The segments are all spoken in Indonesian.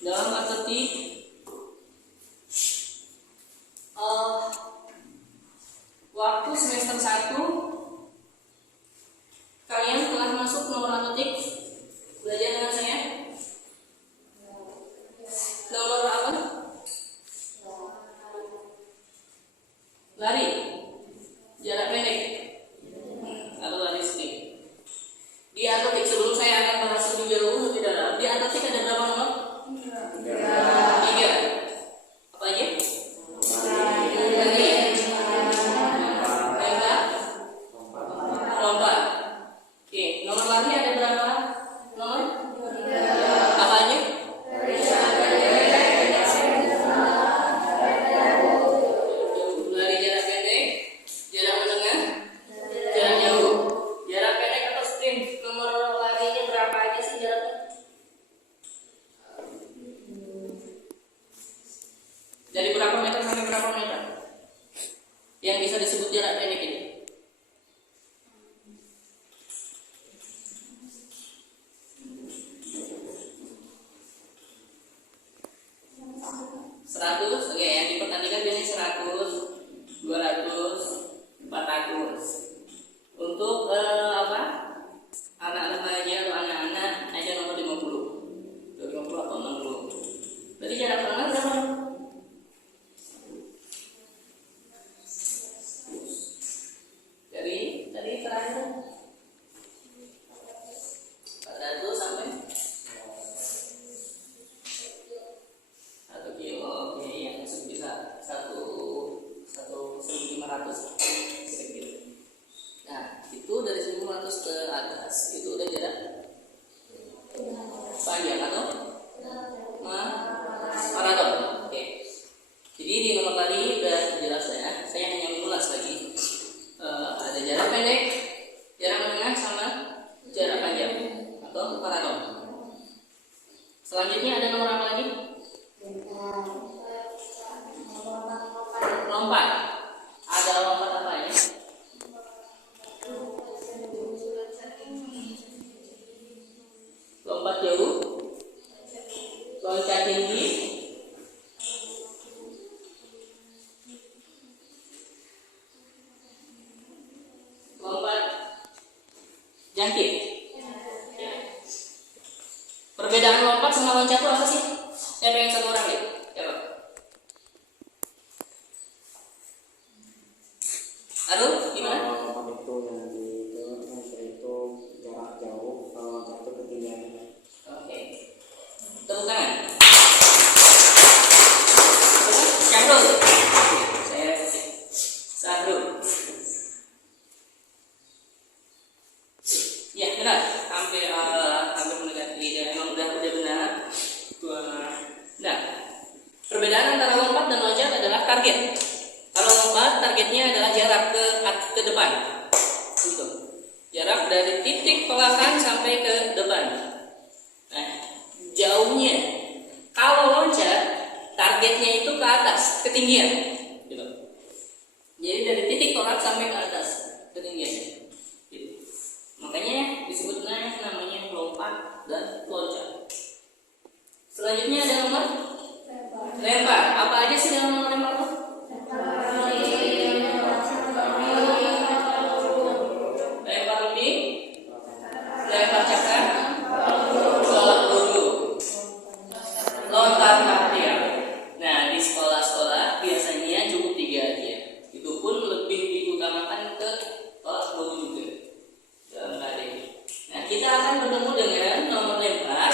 Dalam atletik waktu semester 1 kalian telah masuk nomor atletik belajar dengan saya. Nomor apa? Lari jarak pendek atau lari sprint. Di atletik sebelum saya akan bahas lebih jauh lebih dalam, di atletik ada berapa nomor? 3. Apa aja? Lompat. Oke, nomor lari ada berapa nomor? 3. Apa aja? Lari jarak pendek, jarak menengah, jarak jauh. Jarak pendek atau sprint, nomor larinya berapa aja sih jaraknya? Dari berapa meter sampai berapa meter yang bisa disebut jarak pendek ini? Seratus, oke, yang dipertandingkan biasanya 100, 200, 400. Untuk anak remaja atau anak-anak aja nomor 50 atau 60. jarak tangan berapa? Dari terakhir 400 sampai 1 kilo. Oke, yang bisa 1.500 kira-kira. Nah, itu dari 1.500 ke atas itu udah jarak panjang atau maraton. Oke. Jadi di nomor tadi udah jelas ya. Saya hanya mengulas lagi. Ada jarak pendek, jarak menengah, sama jarak panjang atau maraton. Selanjutnya ada nomor apa lagi? Lompat. Ada lompat apa ya? Lompat jauh, loncat tinggi, lompat jangkit. Perbedaan lompat sama loncat itu apa sih? Saya pengen satu orang deh. Coba. Aduh, gimana? Lompat itu itu jarak jauh, kalau loncat itu ketinggian. Oke. Tepuk tangan. Syahrul. Saya Syahrul. Ya benar, hampir mendekati dan memang udah benar. Nah, perbedaan antara lompat dan loncat adalah target. Kalau lompat targetnya adalah jarak ke depan. Gitu. Jarak dari titik tolakan sampai ke depan. Nah, jauhnya. Kalau loncat targetnya itu ke atas, ketinggian. Gitu. Jadi dari titik tolak sampai ke atas, ketinggian. Gitu. Makanya disebutnya namanya lompat dan loncat. Selanjutnya ada nomor lempar. Apa aja sih dalam nomor lempar itu? Lempar lebih, lempar cakar, tolak peluru, lontar material. Nah, di sekolah-sekolah biasanya cukup 3 aja. Itu pun lebih diutamakan ke tolak peluru juga. Dalam keadaan ini. Nah, kita akan bertemu dengan nomor lempar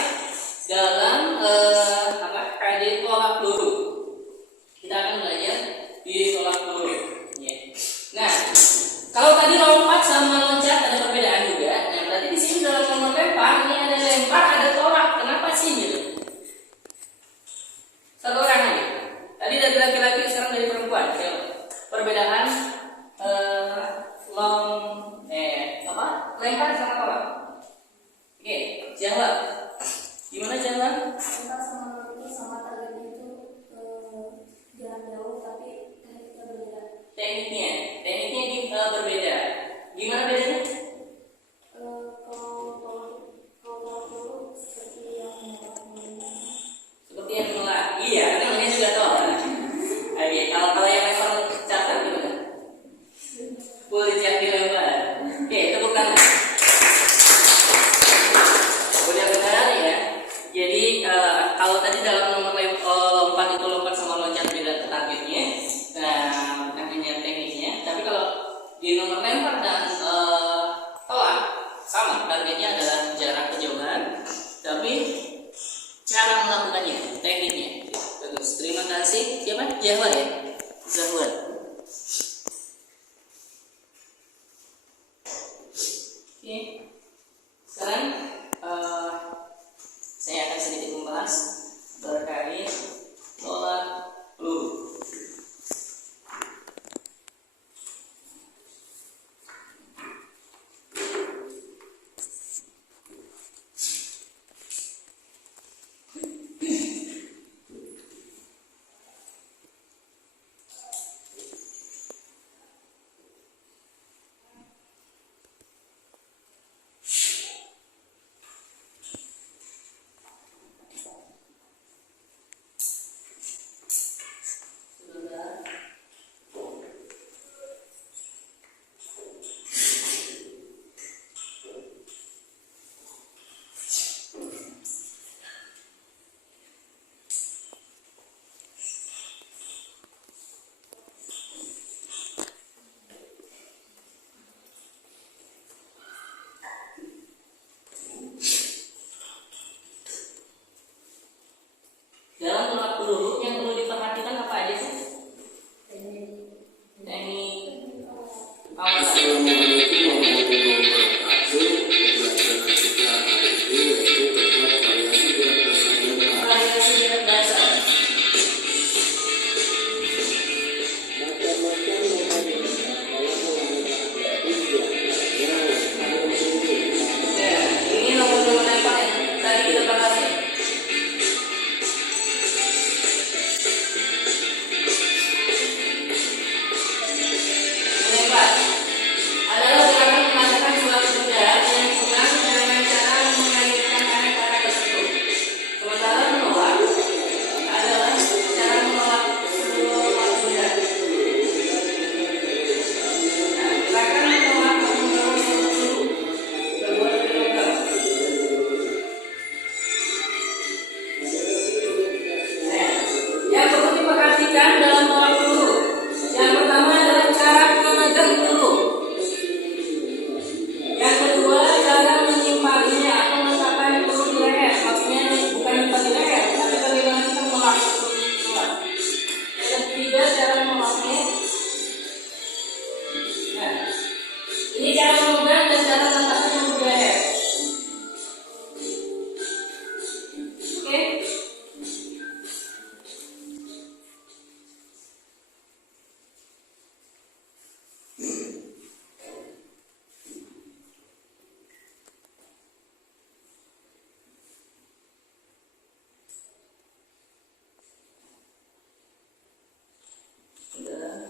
dalam keadaan tolak peluru. Kita akan belajar di tolak peluru. Ya. Nah, kalau tadi lompat sama loncat ada perbedaan juga. Nah, berarti di sini dalam nomor lempar ini ada lempar, ada tolak. Kenapa sih gitu? Satu orang aja. Tadi dari laki-laki, sekarang dari perempuan. Ya. Perbedaan lempar sama tolak. Oke, jawab. Gimana jawab? Lempar sama targetnya itu jarak jauh tapi tekniknya berbeda. Tekniknya berbeda. Gimana bedanya? Kalau dulu seperti yang Seperti yang menolak. Iya, kan namanya juga tolak. Oke, kalau yang lempar catat gimana? Boleh siap dilempar. Oke, tepuk tangan. Udah benar ya. Jadi kalau tadi dalam nomor lompat itu lompat sama loncat beda targetnya. Nah, hanya tekniknya. Tapi kalau di nomor lempar dan tolak sama, targetnya adalah jarak kejauhan. Tapi cara melakukannya, tekniknya. Bagus. Terima kasih. Siapa? Zahwa ya. Zahwa. Oke. Sekarang saya akan sedikit membahas terkait tolak peluru. peluru yang perlu diperhatikan apa aja sih? Teknik awal. Assalamualaikum warahmatullahi wabarakatuh. Pembelajaran kita hari ini yaitu tentang variasi berat dasar lengkap. Variasi berat dasar. Macam-macam menghadirkan dalam olahraga atletik diantaranya Ya, ini nomor menembak yang tadi kita bahas. Ya. Menembak adalah gerakan memasukkan suatu benda yang sedang dengan cara mengalirkan tangan ke arah tertentu. Sementara menolak adalah cara menolak sebuah benda. Nah, gerakan menolak atau mendorong suatu peluru terbuat dari logam. Nah, yang perlu diperhatikan dalam menolak peluru. Yang pertama adalah cara memegang peluru. Yang kedua, cara menyimpangnya atau meletakkan peluru di leher. Maksudnya bukan menyimpan di leher, tapi bagaimana kita menolak peluru. Yang ketiga, cara menolaknya. Nah, ini cara memegang dan cara meletakkan peluru di leher. Oke. Sudah.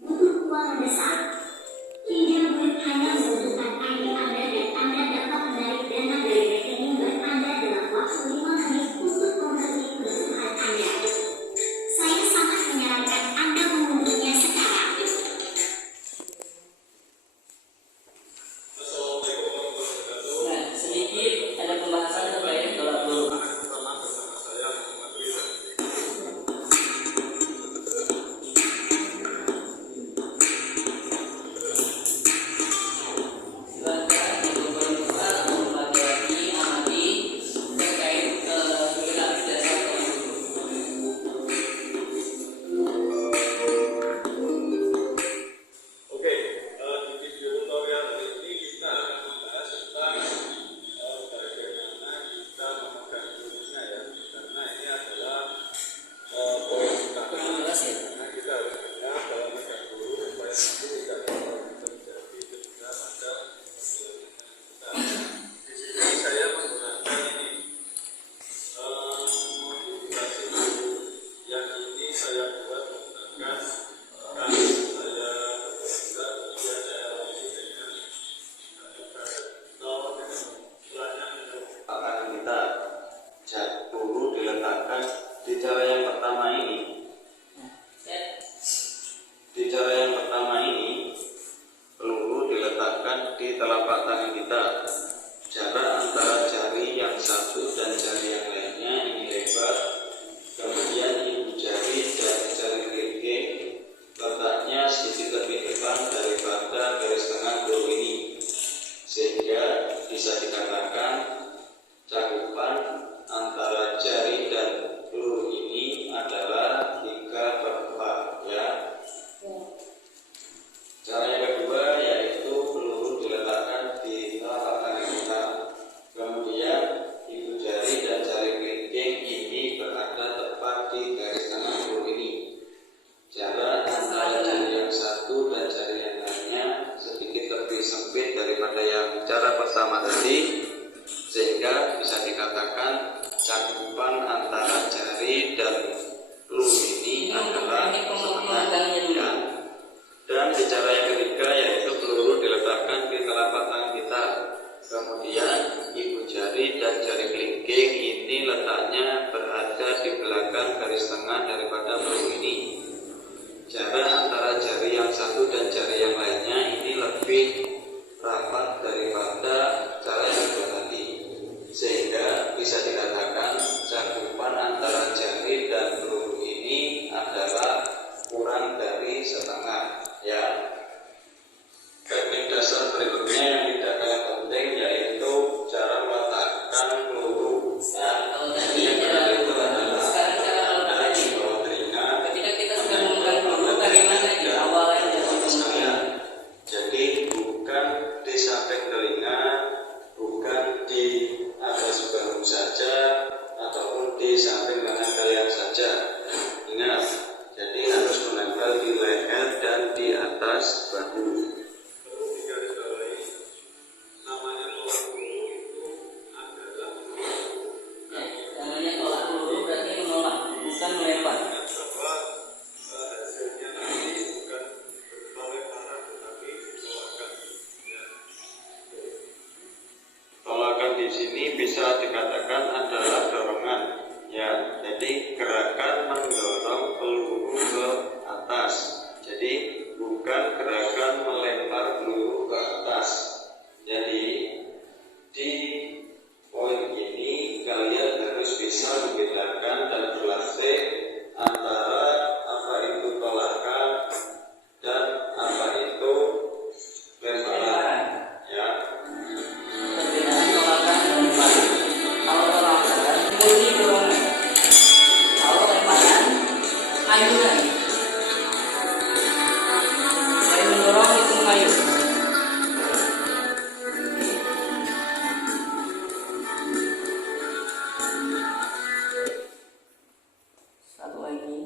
Butuh uang mendesak? Pinjam duit hanya membutuhkan ID Anda dan Anda dapat menarik dana dari rekening bank Anda dalam waktu 5 menit untuk memenuhi kebutuhan Anda. Saya sangat menyarankan Anda mengunduhnya sekarang. Nah, sedikit ada pembahasan terkait tolak peluru. Silakan ibu perempuan atau laki-laki amati terkait berat dasar tolak peluru. Oke, di video tutorial ini kita akan membahas tentang bagaimana kita memegang pelurunya ya, karena ini adalah poin utama. Kurang jelas ya? Karena kita harus ingat dalam memegang peluru supaya nanti tidak terjadi cedera pada peluru kita. Di sini saya menggunakan ini modifikasi peluru yang ini saya buat menggunakan kain saya akan kita peluru diletakkan di cara yang pertama ini. Set. Di cara yang pertama ini, peluru diletakkan di telapak tangan kita. Jarak antara jari yang satu dan jari yang lainnya ini lebar. Kemudian ibu jari dan jari kelingking letaknya sedikit lebih depan daripada garis tengah peluru ini, sehingga bisa dikatakan cakupan antara jari dan peluru ini adalah 3/4 ya. Cara yang kedua yaitu peluru diletakkan di telapak tangan kita. Kemudian ibu jari dan jari kelingking ini berada tepat di garis tengah peluru ini. Jarak antara jari yang satu dan jari yang lainnya sedikit lebih sempit daripada yang cara pertama tadi, sehingga bisa dikatakan cakupan antara jari dan peluru ini adalah Teknik sama. pemegangnya dulu. Ya. Dan di cara yang ketiga yaitu peluru diletakkan di telapak tangan kita. Kemudian ibu jari dan jari kelingking ini letaknya berada di belakang garis tengah daripada peluru ini. Jarak antara jari yang satu dan jari yang lainnya ini lebih rapat daripada cara yang kedua tadi, sehingga bisa bisa membedakan dan berlatih antara apa itu tolakan dan apa itu lemparan. Ya. Perbedaan tolakan dan lemparan. Kalau tolakan murni dorongan. Kalau lemparan ayunan. Selain mendorong itu mengayun. Satu lagi.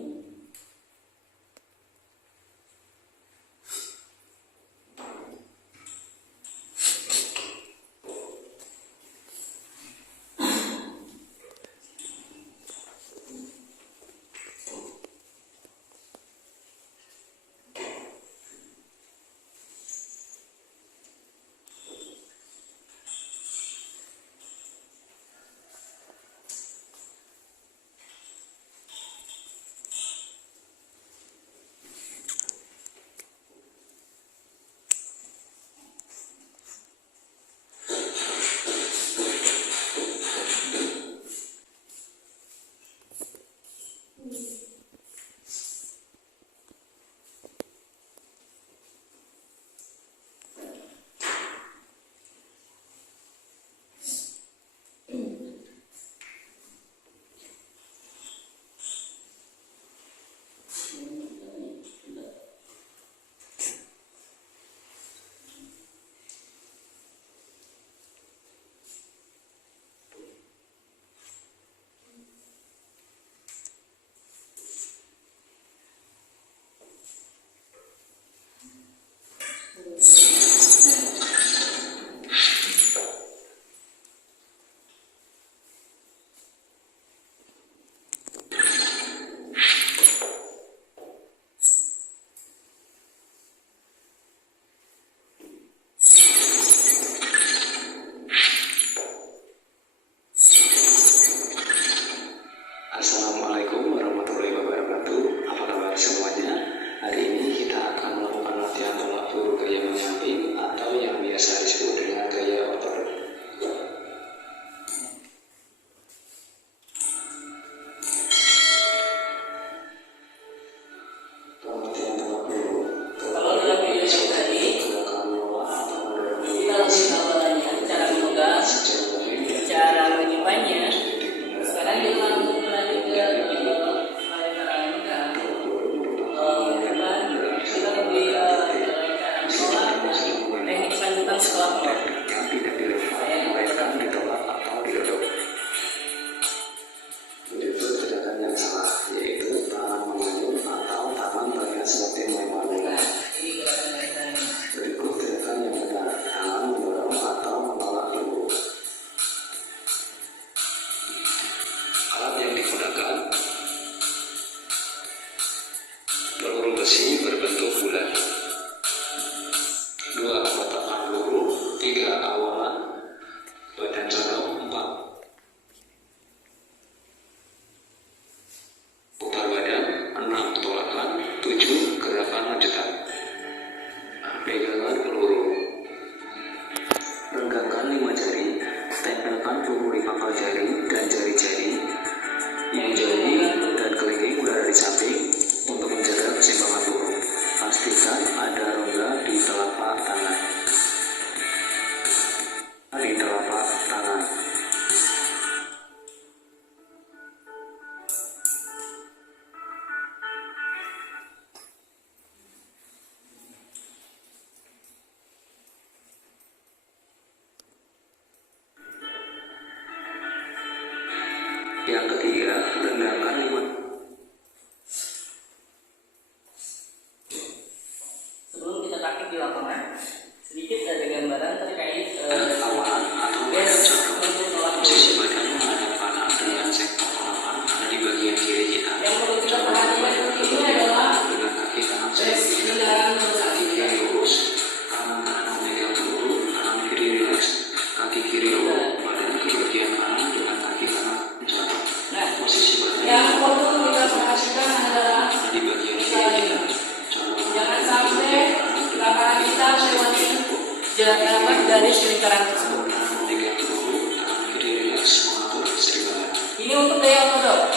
Assalamualaikum warahmatullahi wabarakatuh. Apa kabar semuanya? Hari ini kita akan melakukan latihan tolak peluru gaya menyamping atau yang biasa disebut dengan gaya outer. Latihan tolak peluru. Kalau dalam video yang tadi Gerakan menolak atau mendorong kita lebih awalnya cara memegang, secara mobil cara menyimpannya. Sekarang kita langsung lanjut ke lemparan kita. Kita lebih cara menolak dan teknik lanjutan setelah menolak. yang tidak dilempar, melainkan ditolak atau didodok. Itu gerakan yang salah, yaitu tangan mengayun atau tangan terlihat seperti melempar bola. Nah, ini gerakan lanjutannya. Berikut gerakan yang benar, tangan mendorong atau menolak peluru. Alat yang digunakan peluru besi berbentuk bulat. 2 kotakan peluru, 3 awalan, badan condong 4. Putar badan 6 tolakan, 7 gerakan lanjutan. Pegangan peluru. Renggangkan 5 jari, tempelkan peluru di pangkal jari dan jari-jari. Yang jari dan kelingking berada di samping untuk menjaga keseimbangan peluru. Pastikan ada rongga di telapak tangan. Di telapak tangan. Yang ketiga, renggangkan 5. Sebelum kita praktik di lapangan, sedikit ada gambaran terkait Awalan atau badan base condong. untuk tolak Posisi peluru. badan menghadap kanan dengan sektor telapak ada di bagian kiri kita. Yang perlu kita perhatikan ini adalah Dengan kaki kanan base ini dalam kaki kiri lurus, tangan kanan memegang peluru, kanan kiri rileks, kaki kiri lurus, badan ke bagian kanan dengan kaki kanan menjatuh. Nah, Posisi badan yang perlu kita perhatikan adalah ada di bagian kiri kita. Condong jangan sampai gerakan kita melewati garis lingkaran tersebut. kanan memegang peluru, kanan kiri rileks mengatur keseimbangan. Ini Ini untuk gaya ortodok,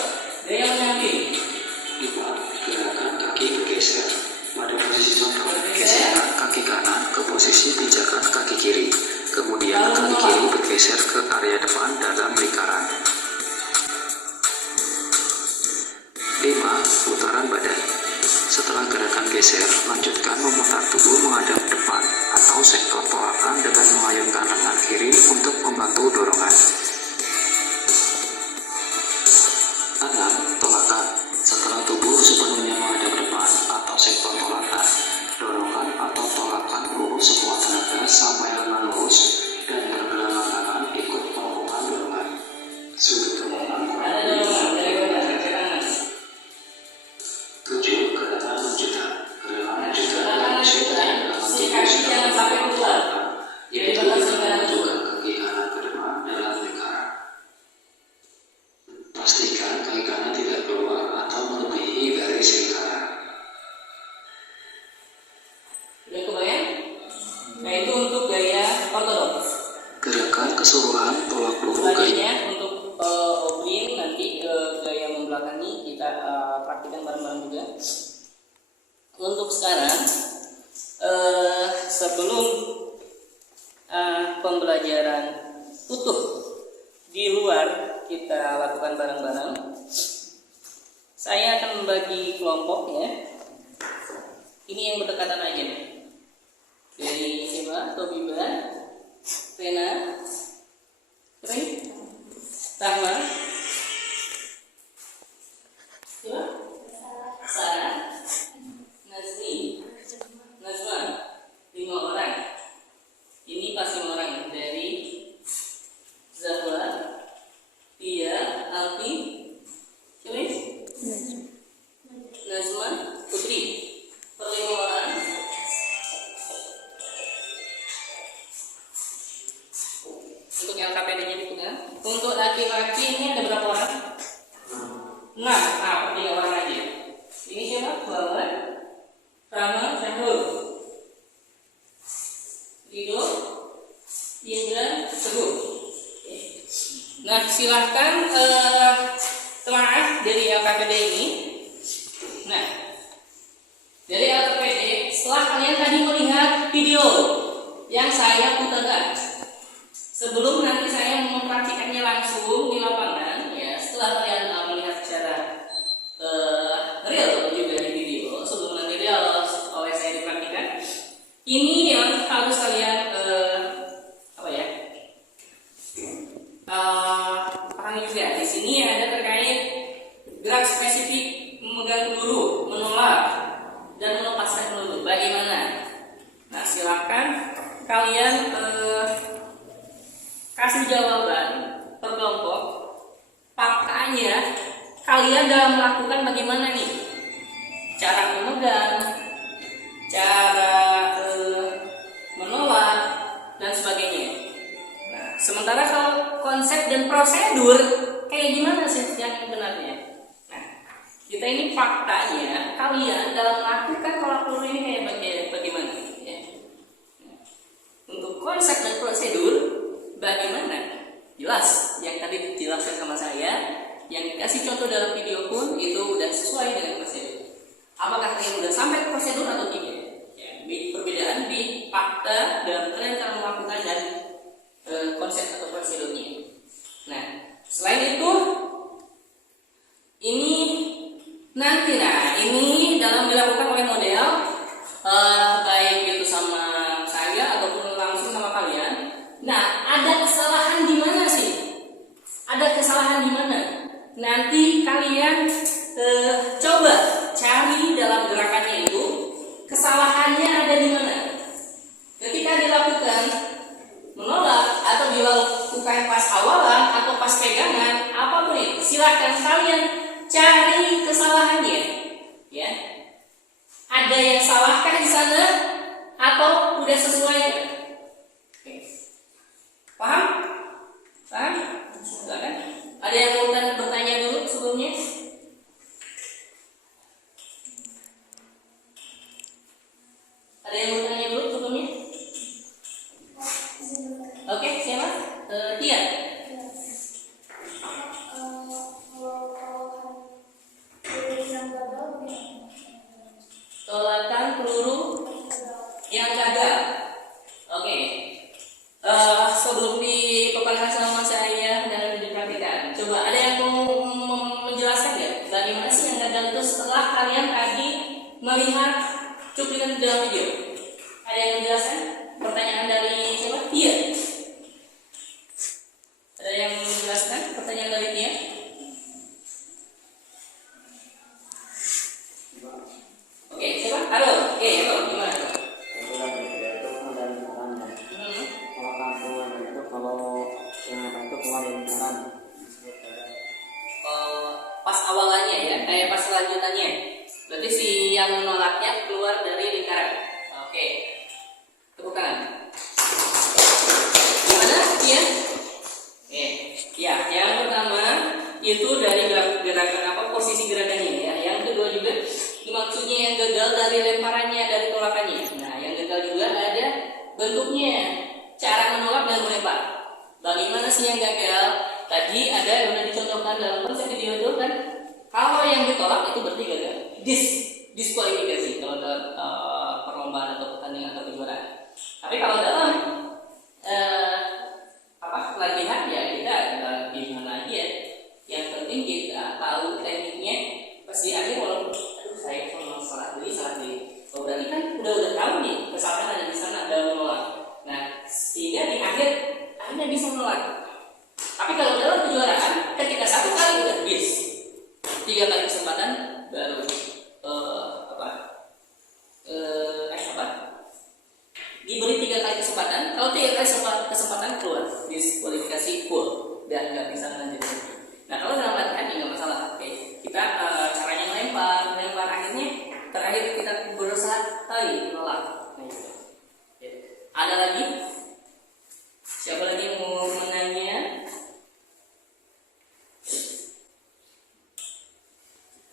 gaya menyamping. 5. Gerakan kaki bergeser. Pada posisi contoh, geserkan kaki kanan ke posisi pijakan kaki kiri. Kemudian kaki kiri bergeser ke area depan dalam lingkaran. 5. Putaran badan. Setelah gerakan geser, lanjutkan memutar tubuh menghadap depan atau sektor tolakan dengan mengayunkan lengan kiri untuk membantu dorongan. 6. Tolakan. Setelah tubuh sepenuhnya menghadap depan atau sektor tolakan, dorongan atau tolakan lurus sekuat tenaga sampai lengan lurus dan pergelangan tangan ikut melakukan dorongan. Sudut dorongan. Ada dorongan dari kanan ke kanan. 7. Gerakan lanjutan. Gerakan lanjutan Si kaki jangan sampai keluar. Jadi batas dengan menunjukkan kaki kanan ke depan dalam lingkaran. Pastikan kaki kanan tidak keluar atau melebihi garis lingkaran. Udah kebayang? Nah itu untuk gaya ortodoks. Gerakan keseluruhan tolak peluru gaya. Selanjutnya untuk obrin nanti gaya membelakangi kita praktikkan bareng-bareng juga. Untuk sekarang sebelum pembelajaran utuh di luar kita lakukan bareng-bareng, saya akan membagi kelompok ya. Ini yang berdekatan aja nih. Dari Eva, Tobiba, Rena, Rin, Rahma, siapa? Sarah, Nazmi, Nazma, 5 orang. Ini pas 5 orang dari Zahra, Tia, Alfi, siapa? Nazma, Putri. Per 5 orang. Untuk LKPD-nya dipegang. Untuk laki-laki ini ada berapa orang? 6. Nah, 3 orang aja. Ini siapa? Bawan, Rama, Syahrul, Rido, Indra, Teguh. Nah, silahkan telaah dari LKPD ini. Nah, dari LKPD, setelah kalian tadi melihat video yang saya putarkan, sebelum nanti saya mempraktikannya langsung di lapangan, ya setelah kalian melihat secara real juga di video, sebelum nanti real oleh saya dipraktikan, ini yang harus kalian pahami juga. Di sini ada terkait gerak spesifik memegang peluru, menolak dan melepaskan peluru. Bagaimana? Nah, silahkan kalian kasih jawaban per kelompok. Faktanya kalian dalam melakukan bagaimana nih? Cara memegang, cara menolak dan sebagainya. Nah, sementara kalau konsep dan prosedur kayak gimana sih yang benarnya? Nah, kita ini faktanya kalian dalam melakukan tolak peluru ini kayak bagaimana? Ya. Untuk konsep dan prosedur bagaimana? Jelas, yang tadi dijelaskan sama saya, yang dikasih contoh dalam video pun itu udah sesuai dengan prosedur. Apakah kalian udah sampai ke prosedur atau tidak? Ya, perbedaan di fakta dalam kalian cara melakukan dan konsep atau prosedurnya. Nah, selain itu, ini nanti, ini dalam dilakukan oleh model, baik itu sama saya ataupun langsung sama kalian. Nah, ada kesalahan di mana sih? Ada kesalahan di mana? Nanti kalian coba cari dalam gerakannya itu kesalahannya ada di mana. Ketika dilakukan menolak atau dilakukan pas awalan atau pas pegangan, apapun itu, silakan kalian cari kesalahannya. Ya, ada yang salahkah di sana atau udah sesuai? Paham? Paham? Silakan. Ada yang mau bertanya dulu sebelumnya? Ada yang mau bertanya dulu sebelumnya? Oke, siapa? Tia. kalian tadi melihat cuplikan di dalam video? Ada yang menjelaskan? Pertanyaan dari siapa? Tia. Ada yang menjelaskan pertanyaan dari Tia? Oke, siapa? Halo. Oke, halo. Gimana? Itu lagi itu kan ada lingkarannya. Kalau kampungan itu kalau yang apa itu keluar dari lingkaran. Pas awalannya ya, kayak pas lanjutannya. Berarti si yang menolaknya keluar dari lingkaran. Oke. Tepuk tangan. Gimana? Iya? Ya, yang pertama itu dari gerakan apa? Posisi gerakannya ya. Yang kedua juga maksudnya yang gagal dari lemparannya, dari tolakannya. Nah, yang gagal juga ada bentuknya, cara menolak dan melempar. Bagaimana sih yang gagal? Tadi ada yang sudah dicontohkan dalam konsep video itu kan, kalau yang ditolak itu berarti gagal, diskualifikasi kalau dalam perlombaan atau pertandingan atau kejuaraan. Tapi kalau dalam latihan ya kita gimana aja. Yang penting kita tahu tekniknya. Pasti akhir walaupun saya salah beli. Oh, berarti kan udah tahu nih kesalahan ada di sana dalam menolak. Nah, sehingga di akhir akhirnya bisa menolak. Tapi kalau dalam kejuaraan, ketika satu kali udah bis, 3 kali kesempatan baru diberi 3 kali kesempatan. Kalau 3 kali kesempatan keluar diskualifikasi full dan nggak bisa lanjutin. Nah, kalau dalam latihan nggak masalah. Oke, kita caranya melempar akhirnya terakhir kita berusaha kali menolak. Nah, gitu. Ada lagi? Siapa lagi yang mau menanya?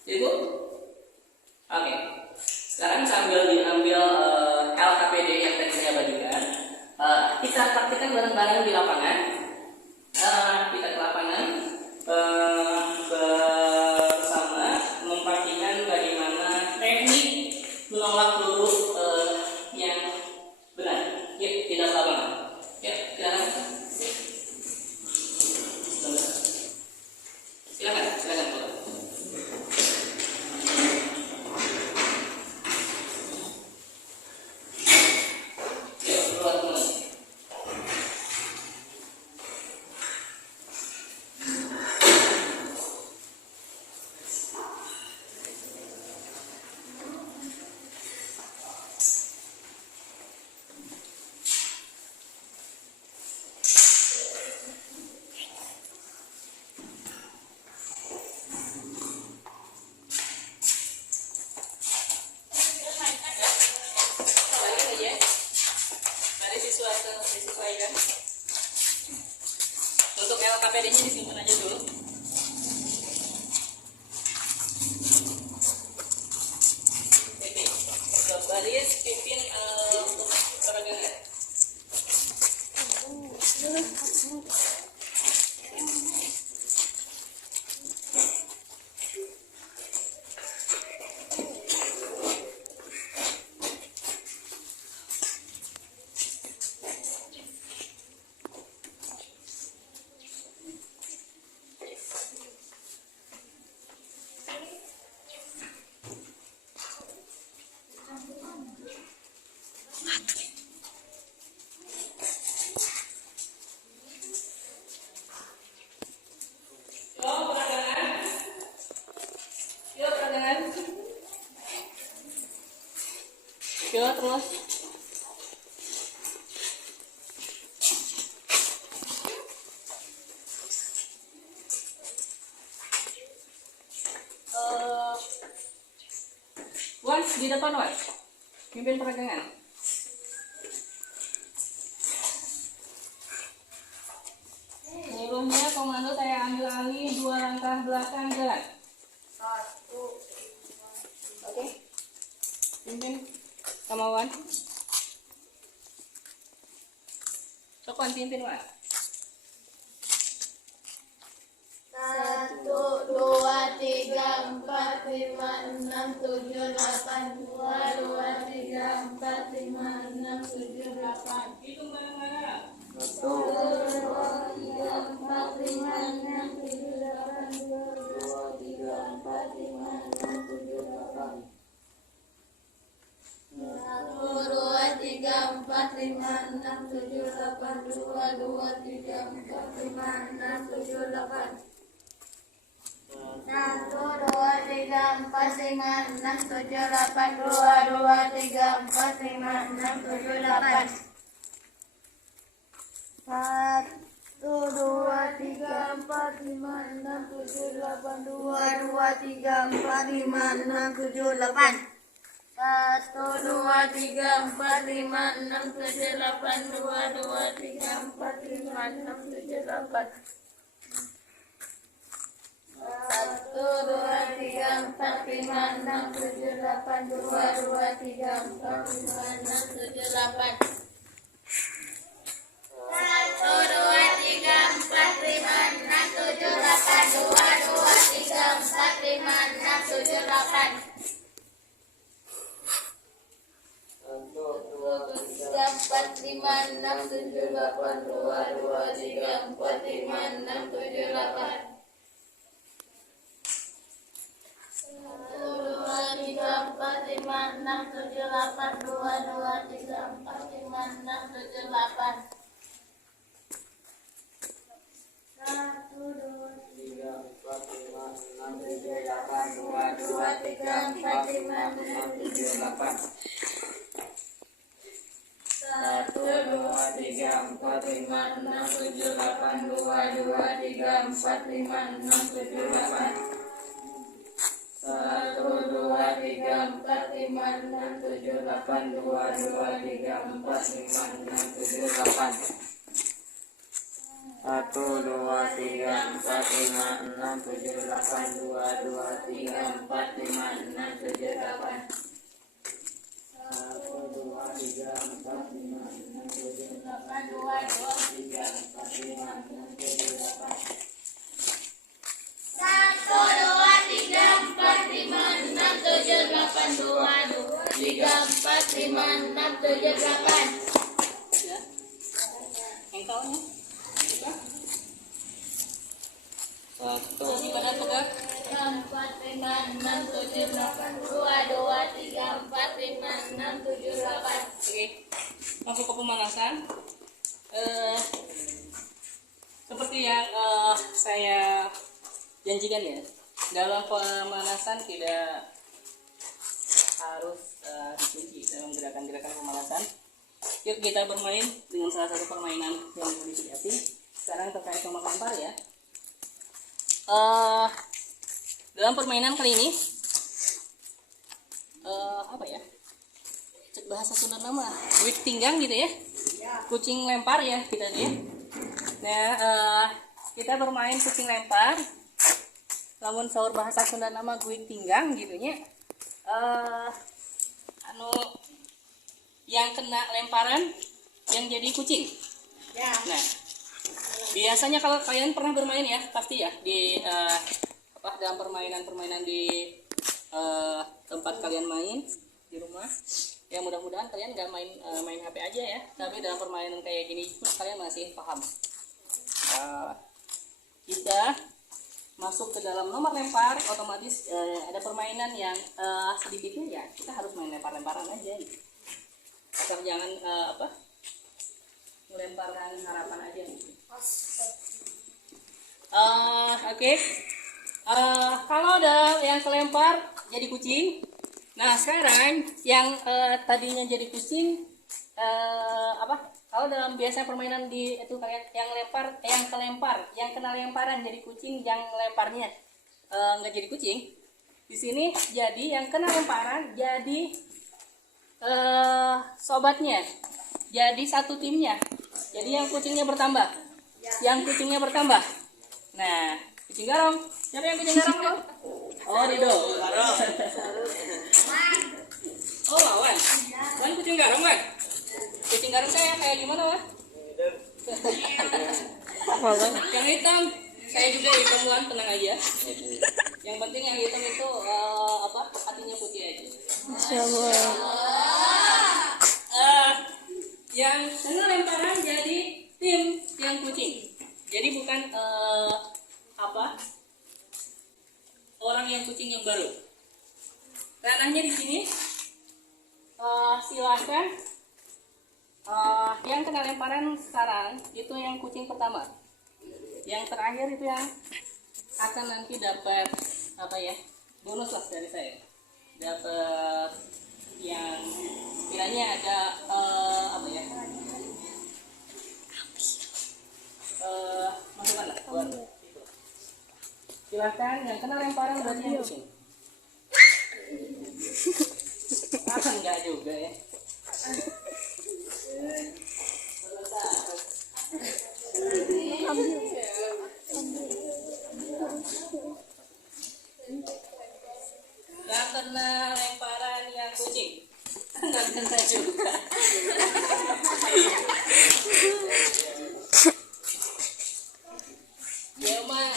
Ibu? Oke. Sekarang sambil diambil LKPD yang tadi saya bagikan, kita praktikkan bareng-bareng di lapangan. Kita ke lapangan bersama mempraktikkan bagaimana teknik menolak peluru yang benar. Yuk, kita ke lapangan. Yuk, silakan. Silakan. Disesuaikan. Untuk LKPD-nya disimpan aja dulu. Oke, baris pimpin peragangan. Yuk, terus. Wan, di depan Wan. Pimpin peragangan. Sebelumnya komando saya ambil alih 2 langkah belakang jalan. 1. Oke. Pimpin sama Wan. Sok Wan pimpin Wan. 1, 2, 3, 4, 5, 6, 7, 8. 2, 2, 3, 4, 5, 6, 7, 8. Hitung bareng-bareng. 1, 2, 3, 4, 5, 6, 7, 8. 2, 2, 3, 4, 5, 6, 7, 8. 7, 8, 2, 2, 3, 4, 5, 6, 7, 8. 1, 2, 3, 4, 5, 6, 7, 8, 2, 2, 3, 4, 5, 6, 7, 8. 1, 2, 3, 4, 5, 6, 7, 8, 2, 2, 3, 4, 5, 6, 7, 8. 1, 2, 3, 4, 5, 6, 7, 8, 2, 2, 3, 4, 5, 6, 7, 8. 1, 2, 3, 4, 5, 6, 7, 8, 2, 2, 3, 4, 5, 6, 7, 8. 1, 2, 3, 4, 5, 6, 7, 8, 2, 2, 3, 4, 5, 6, 7, 8. 1, 2, 3, 4, 5, 6, 7, 8, 2, 2, 3, 4, 5, 6, 7, 8. 1, 2, 3, 4, 5, 6, 7, 8, 2, 2, 3, 4, 5, 6, 7, 8. 1, 2, 3, 4, 5, 6, 7, 8, 2, 2, 3, 4, 5, 6, 7, 8. 1, 2, 3, 4, 5, 6, 7, 8, 2, 2, 3, 4, 5, 6, 7, 8. 1, 2, 3, 4, 5, 6, 7, 8, 2, 2, 3, 4, 5, 6, 7, 8. 1, 2, 3, 4, 5, 6, 7, 8, 2, 2, 3, 4, 5, 6, 7, 8. 1, 2, 3, 4, 5, 6, 7, 8, 2, 2, 3, 4, 5, 6, 7, 8. 1, 2, 3, 4, 5, 6, 7, 8, 2, 2, 3, 4, 5, 6, 7, 8. Ya. Engkaunya. Posisi badan tegak. 4, 5, 6, 7, 8, 2, 2, 3, 4, 5, 6, 7, 8. Oke. Masuk ke pemanasan. Seperti yang saya janjikan ya, dalam pemanasan tidak harus dikunci dalam gerakan-gerakan pemanasan. Yuk kita bermain dengan salah satu permainan yang dihiasi. Sekarang terkait nomor lempar ya. Dalam permainan kali ini apa ya? Cek bahasa Sunda nama, kuik tinggang gitu ya. Kucing lempar ya kita ya. Nah, kita bermain kucing lempar. Namun saur bahasa Sunda nama kuik tinggang gitunya. Yang kena lemparan yang jadi kucing. Nah, biasanya kalau kalian pernah bermain ya, pasti ya di dalam permainan di tempat kalian main di rumah. Ya mudah-mudahan kalian nggak main HP aja ya, tapi dalam permainan kayak gini pun kalian masih paham. Kita masuk ke dalam nomor lempar, otomatis ada permainan yang sedikitnya ya kita harus main lempar-lemparan aja gitu. Asal jangan melemparkan harapan aja gitu. Oke. Kalau ada yang kelempar jadi kucing. Nah sekarang yang tadinya jadi kucing kalau dalam biasa permainan di itu kayak yang kena lemparan jadi kucing, yang lemparnya nggak jadi kucing. Di sini jadi yang kena lemparan jadi sobatnya, jadi satu timnya. Jadi yang kucingnya bertambah. Nah, kucing garong. Siapa yang kucing garong lo? Oh, Rido. Oh, Wan. Wan kucing garong, Wan. Kucing garong saya kayak gimana, Wan? Yang hitam. Saya juga hitam, Wan, tenang aja. Yang penting yang hitam itu hatinya putih aja. Yang kena lemparan jadi tim yang kucing. Jadi bukan orang yang kucing yang baru. Ranahnya di sini silakan Yang kena lemparan sekarang itu yang kucing pertama. Yang terakhir itu yang akan nanti dapat apa ya, bonus lah dari saya. Dapat yang kiranya ada apa ya, masukan lah buat itu. Silahkan yang kena lemparan berarti yang kucing. Enggak juga ya. Yang kena lemparan yang kucing. Nggak kena juga.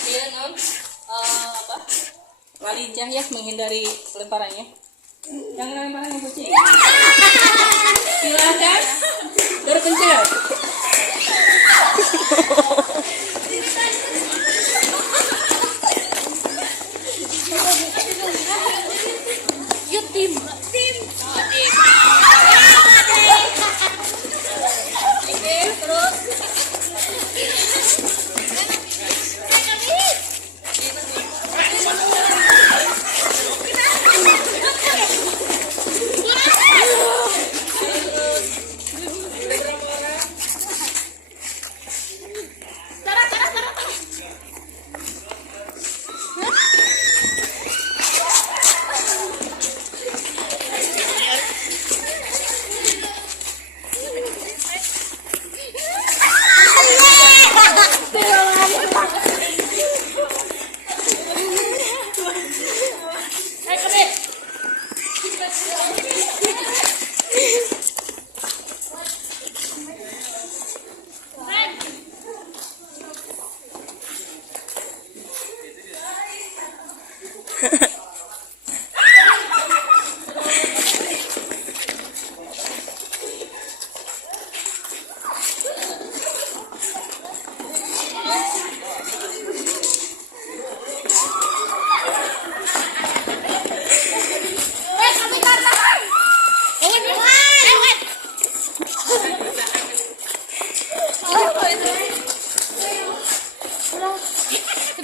Dia non apa? Lincah ya menghindari lemparannya. Yang kena lemparan yang kucing. Silakan berpencet. Yuk tim. Terus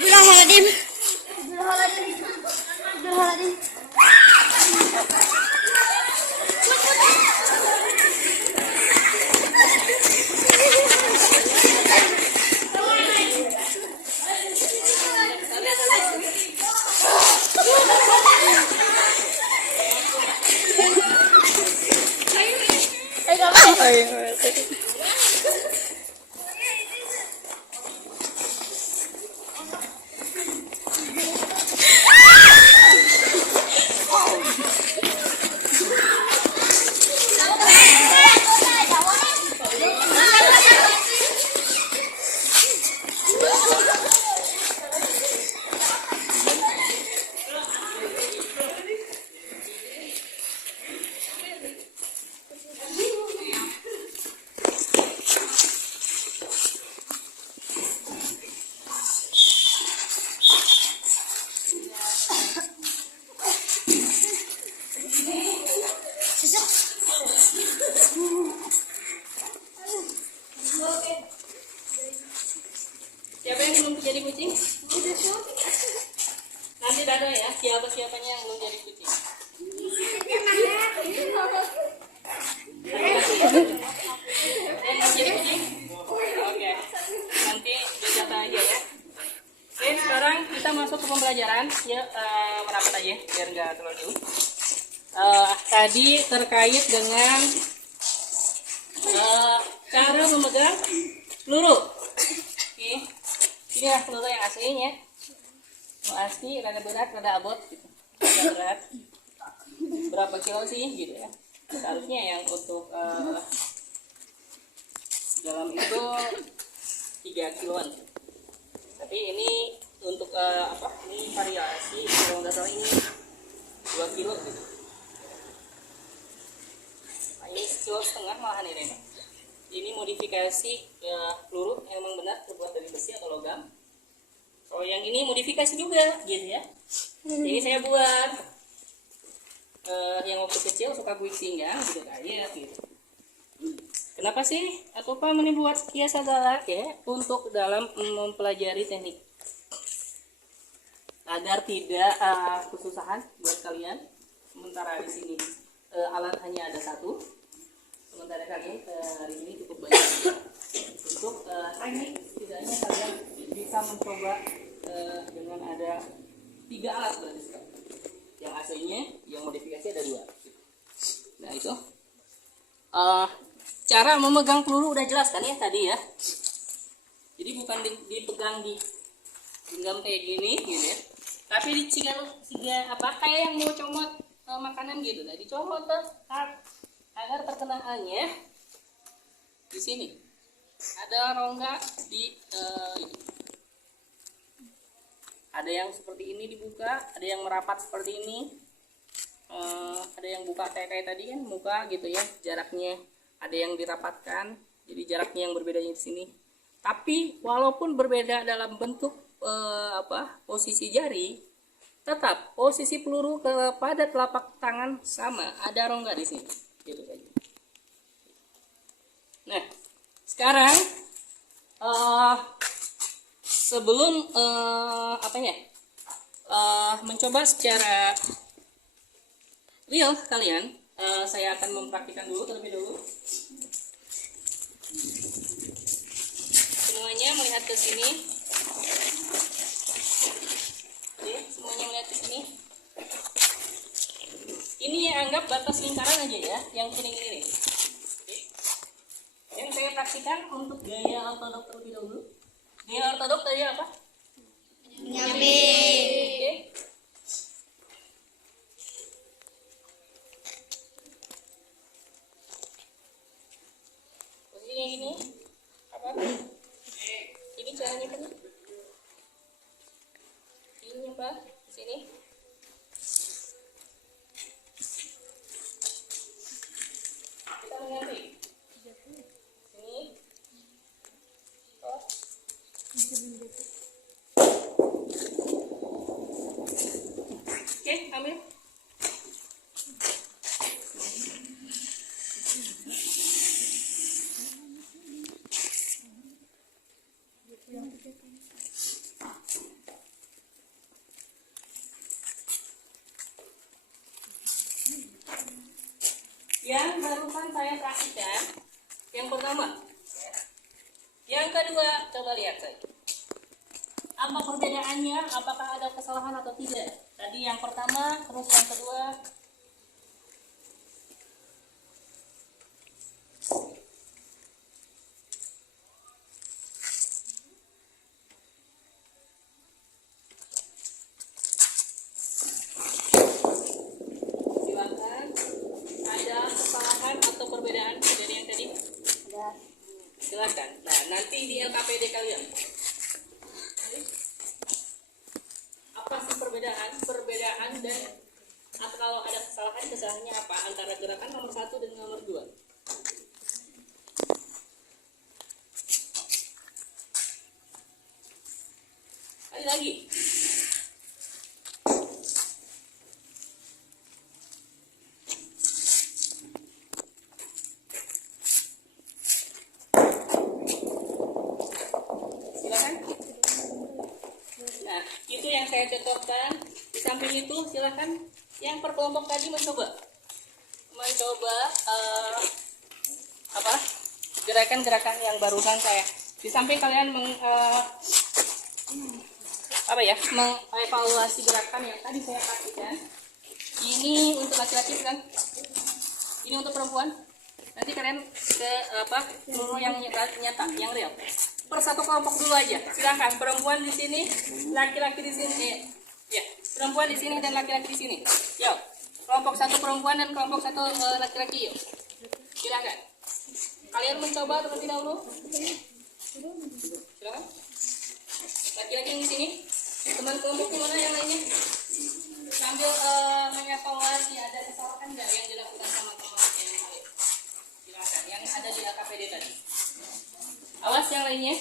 Astagfirullahaladzim. Astagfirullahaladzim. Siapa yang belum jadi kucing? Nanti dado ya, siapanya yang belum jadi kucing. Jadi kucing? Oke, nanti dijata aja ya. Oke, sekarang kita masuk ke pembelajaran ya, merapat aja biar nggak terlalu jauh. Tadi terkait dengan cara memegang peluru. Oke, ini adalah peluru yang aslinya. Asli, rada berat, rada abot gitu. Rada berat. Berapa kilo sih gitu ya? Seharusnya yang untuk dalam itu 3 kiloan. Tapi ini untuk apa? Ini variasi, kalau nggak salah ini 2 kilo gitu. Nah, ini 1,5 kilo malahan ini. Ini modifikasi peluru yang memang benar terbuat dari besi atau logam. Oh, yang ini modifikasi juga gitu ya. Jadi saya buat yang waktu kecil suka gue singgang gitu kayak gitu. Kenapa sih aku Pak membuat kias adalah ya untuk dalam mempelajari teknik agar tidak kesusahan buat kalian. Sementara di sini alat hanya ada satu, sementara kalian hari ini cukup banyak untuk teknik. Setidaknya kalian bisa mencoba dengan ada 3 alat berarti sekarang. Yang AC-nya, yang modifikasi ada 2. Nah itu cara memegang peluru udah jelas kan ya tadi ya. Jadi bukan dipegang di genggam kayak gini gitu ya. Tapi dicigan apa kayak yang mau comot makanan gitu. Nah, dicomot agar perkenaannya di sini. Ada rongga di ini. Ada yang seperti ini dibuka, ada yang merapat seperti ini. Ada yang buka kayak tadi kan muka gitu ya, jaraknya ada yang dirapatkan, jadi jaraknya yang berbeda di sini. Tapi walaupun berbeda dalam bentuk posisi jari, tetap posisi peluru kepada telapak tangan sama, ada rongga di sini, gitu saja. Nah, sekarang sebelum mencoba secara real kalian, saya akan mempraktikkan dulu terlebih dulu. Semuanya melihat ke sini. Oke, semuanya melihat ke sini. Ini anggap batas lingkaran aja ya, yang ini. Oke. Yang saya praktikan untuk gaya ortodok terlebih dahulu. Gaya ortodok tadi apa? Nyambi. Oke. Ini apa? Ini caranya kan? Ini apa? Di sini. Kita mengganti. Sini. Oh. Oke, ambil. Yang barusan saya praktikkan, yang pertama. Yang kedua, coba lihat saya. Apa perbedaannya? Apakah ada kesalahan atau tidak? Tadi yang pertama, terus yang kedua. Silakan. Ada kesalahan atau perbedaan dari yang tadi? Ada. Silakan. Nah, nanti di LKPD kalian. Apa sih perbedaan dan atau kalau ada kesalahannya apa antara gerakan nomor 1 dan nomor 2? Kali lagi. Silakan. Nah, itu yang saya cocokkan. Di samping itu silakan yang per kelompok tadi mencoba gerakan-gerakan yang barusan saya. Di samping kalian mengevaluasi gerakan yang tadi saya praktikkan. Ini untuk laki-laki kan? Ini untuk perempuan. Nanti kalian ke peluru yang nyata, yang real. Per satu kelompok dulu aja. Silakan perempuan di sini, laki-laki di sini. Ya, perempuan di sini dan laki-laki di sini. Yuk, kelompok 1 perempuan dan kelompok 1 laki-laki yuk. Silakan. Kalian mencoba terlebih dahulu. Silakan. Laki-laki yang di sini. Teman kelompoknya mana yang lainnya? Sambil mengevaluasi ada kesalahan nggak yang dilakukan sama kelompok yang lain. Silakan. Yang ada di LKPD tadi. Awas yang lainnya.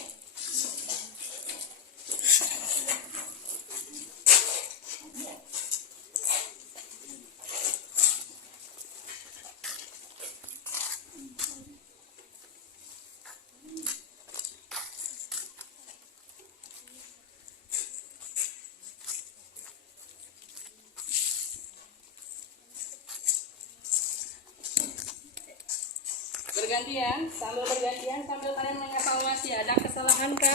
bergantian, sambil kalian mengevaluasi ada kesalahan kah?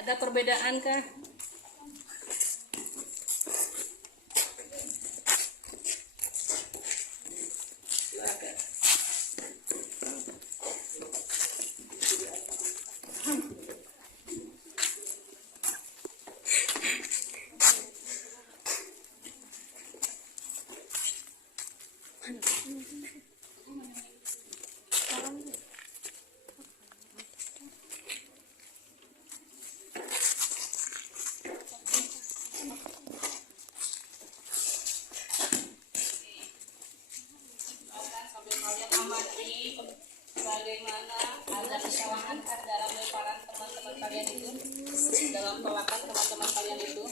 Ada perbedaan kah? Silakan. Sambil kalian amati bagaimana ada kesalahan dalam lemparan teman-teman kalian itu, dalam tolakan teman-teman kalian itu.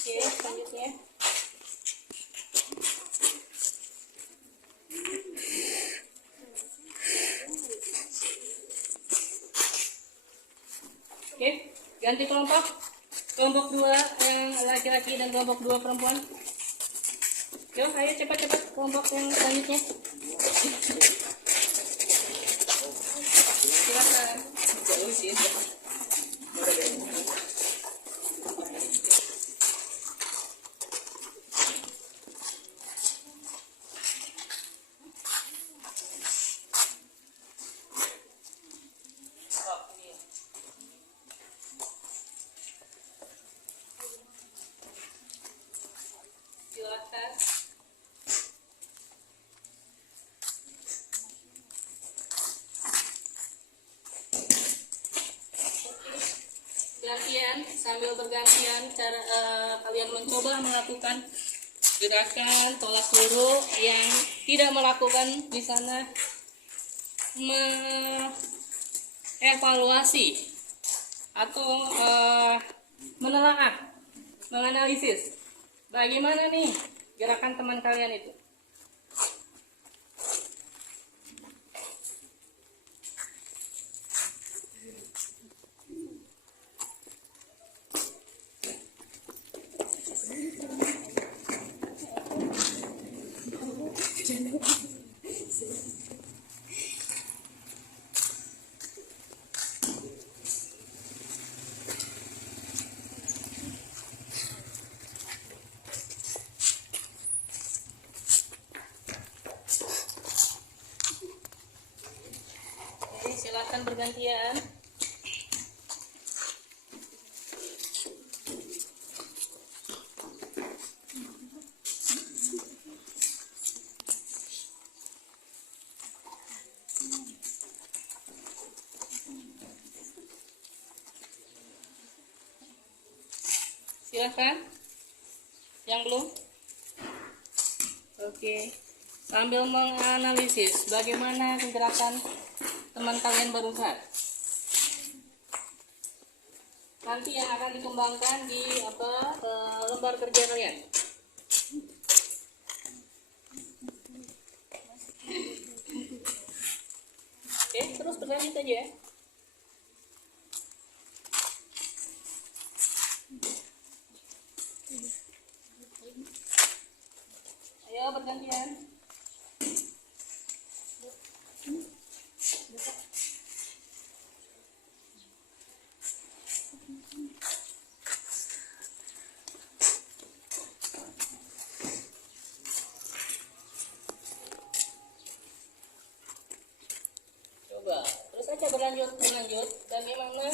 Oke, selanjutnya. Oke, ganti kelompok. Kelompok 2 yang laki-laki dan kelompok 2 perempuan. Yuk, ayo cepat-cepat kelompok yang selanjutnya. Silakan. Silakan. Gantian, sambil bergantian cara kalian mencoba melakukan gerakan tolak peluru yang tidak melakukan di sana, mengevaluasi atau menelaah, menganalisis bagaimana nih gerakan teman kalian itu. Oke, silakan bergantian. Silakan. Yang belum? Oke. Sambil menganalisis bagaimana gerakan teman kalian barusan. Nanti yang akan dikembangkan di lembar kerja kalian. Oke, terus berlanjut aja. Ayo bergantian. berlanjut bagaimana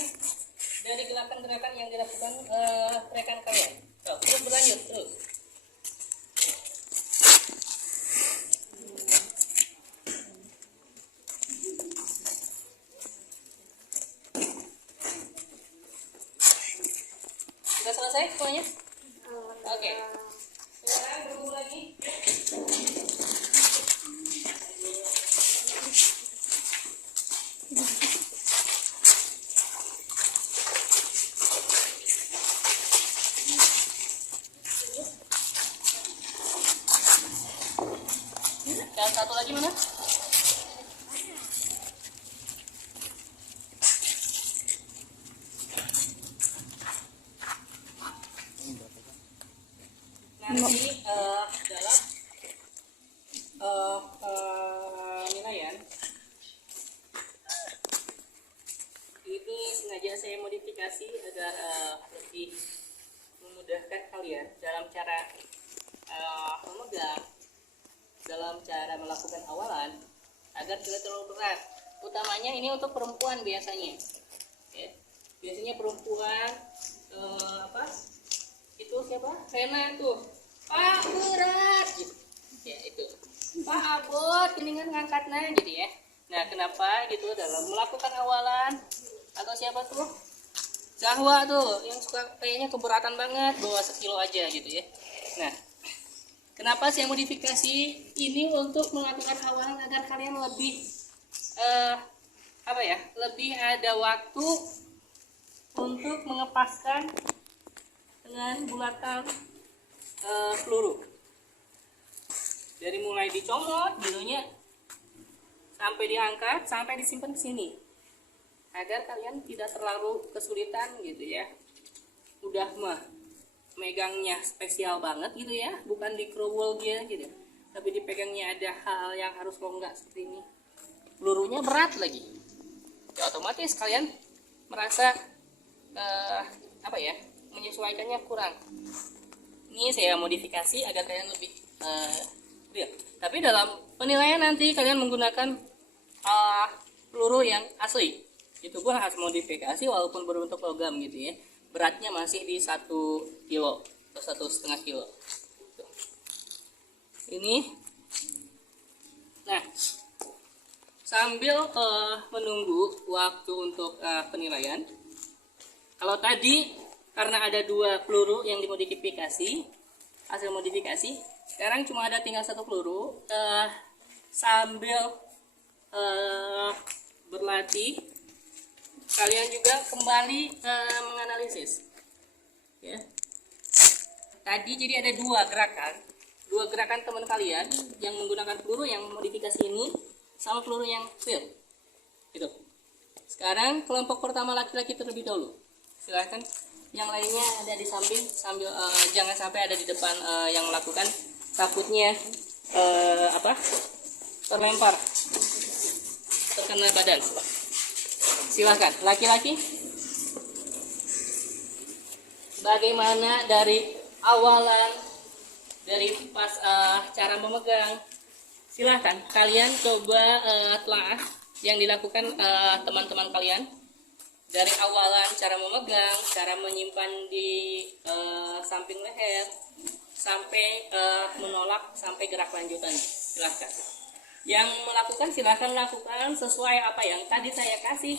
dari gerakan-gerakan yang dilakukan rekan kalian. Terus berlanjut terus. Sudah selesai semuanya? Oke. Sekarang berhubung lagi. Dan satu lagi mana? Nanti dalam penilaian itu sengaja saya modifikasi agar lebih memudahkan kalian dalam cara memegang, dalam cara melakukan awalan agar tidak terlalu berat. Utamanya ini untuk perempuan biasanya, ya. Biasanya perempuan itu siapa? Rena tuh, Pak berat gitu. Ya itu, Pak abot keningan ngangkatnya gitu ya. Nah kenapa gitu dalam melakukan awalan, atau siapa tuh Zahwa tuh yang suka kayaknya keberatan banget bawa 1 kilo aja gitu ya. Nah kenapa saya modifikasi ini untuk melakukan awalan agar kalian lebih lebih ada waktu untuk mengepaskan dengan bulatan peluru. Dari mulai dicomot dulunya sampai diangkat sampai disimpan ke sini agar kalian tidak terlalu kesulitan gitu ya. Udah mah megangnya spesial banget gitu ya, bukan dikerowol gitu, tapi dipegangnya ada hal yang harus longgar seperti ini. Pelurunya berat lagi, ya otomatis kalian merasa menyesuaikannya kurang. Ini saya modifikasi agar kalian lebih real. Tapi dalam penilaian nanti kalian menggunakan peluru yang asli. Itu pun harus modifikasi walaupun berbentuk logam gitu ya. Beratnya masih di 1 kilo atau 1,5 kilo. Ini, nah sambil menunggu waktu untuk penilaian. Kalau tadi karena ada 2 peluru yang dimodifikasi, hasil modifikasi, sekarang cuma ada tinggal 1 peluru. Sambil berlatih, kalian juga kembali menganalisis ya. Tadi jadi ada 2 gerakan teman kalian yang menggunakan peluru yang modifikasi ini sama peluru yang real gitu. Sekarang kelompok pertama laki-laki terlebih dahulu, silahkan. Yang lainnya ada di samping, sambil jangan sampai ada di depan yang melakukan, takutnya terlempar, terkena badan. Silahkan laki-laki. Bagaimana dari awalan, dari pas cara memegang, silahkan kalian coba telah yang dilakukan teman-teman kalian. Dari awalan cara memegang, cara menyimpan di samping leher, sampai menolak, sampai gerak lanjutan. Silahkan. Yang melakukan silahkan lakukan sesuai apa yang tadi saya kasih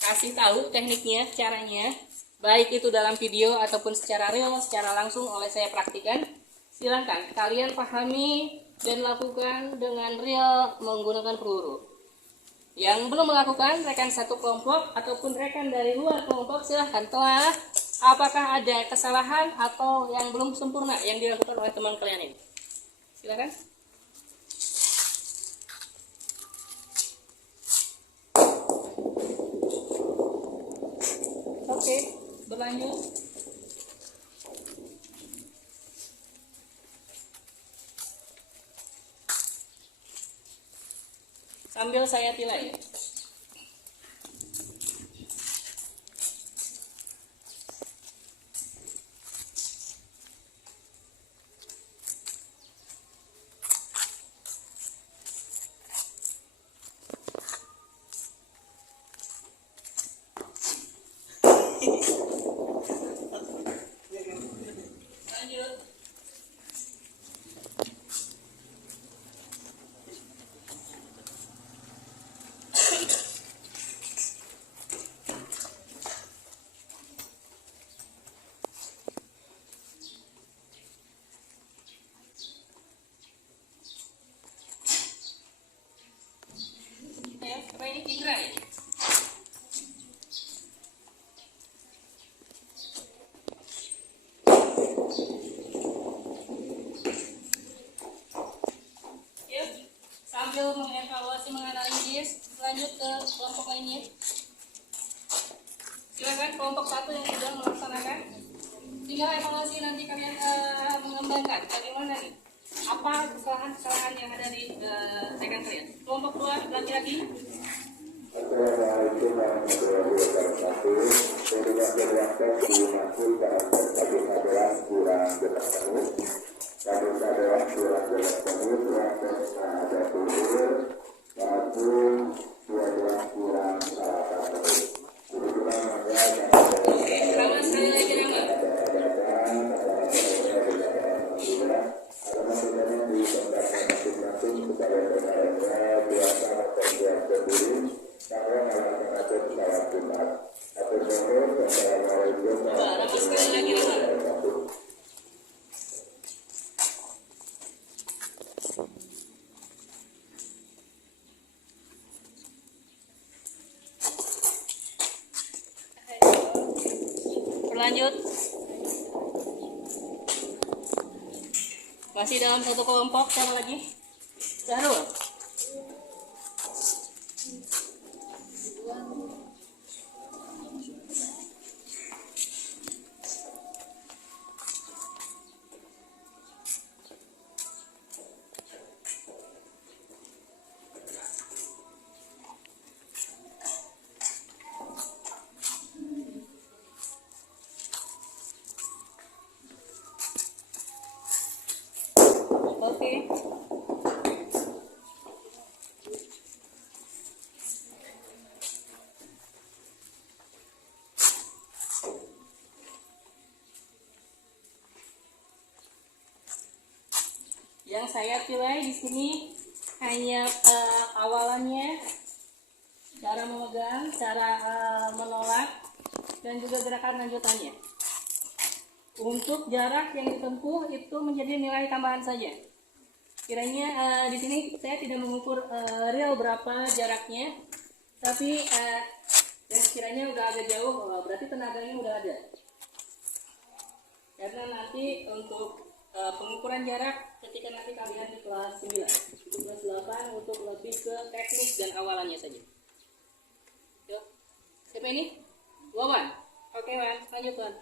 kasih tahu tekniknya, caranya, baik itu dalam video ataupun secara real, secara langsung oleh saya praktikan. Silahkan kalian pahami dan lakukan dengan real menggunakan peluru. Yang belum melakukan, rekan satu kelompok ataupun rekan dari luar kelompok, silahkan telah apakah ada kesalahan atau yang belum sempurna yang dilakukan oleh teman kalian ini. Silahkan. Oke, berlanjut. Sambil saya tilai. selesai. Yuk, sambil mengevaluasi menganalisis, lanjut ke kelompok lainnya. Silakan kelompok 1 yang sudah melaksanakan. Tinggal evaluasi nanti kalian mengembangkan bagaimana nih, apa kesalahan-kesalahan yang ada di rekan kalian. Kelompok 2 laki-laki. Assalamualaikum warahmatullahi wabarakatuh. Dari waktu dimaksud dalam berbagai adalah kurang bertemu. Kami adalah kurang bertemu, proses ada tutur, maupun dua-dua kurang salah satu. Kebetulan Sama sekali lagi nama. Nama sekali lagi nama. Berlanjut. Masih dalam satu kelompok, siapa lagi? Sarul. Oke. Yang saya pilih di sini hanya awalannya, cara memegang, cara menolak, dan juga gerakan lanjutannya. Untuk jarak yang ditempuh itu menjadi nilai tambahan saja. Kiranya di sini saya tidak mengukur real berapa jaraknya, tapi yang sekiranya udah agak jauh, berarti tenaganya udah ada. Karena nanti untuk pengukuran jarak ketika nanti kalian di kelas 9, itu kelas 8 untuk lebih ke teknik dan awalannya saja. Yuk, siapa ini? Wawan. Oke Wan, lanjut Wan.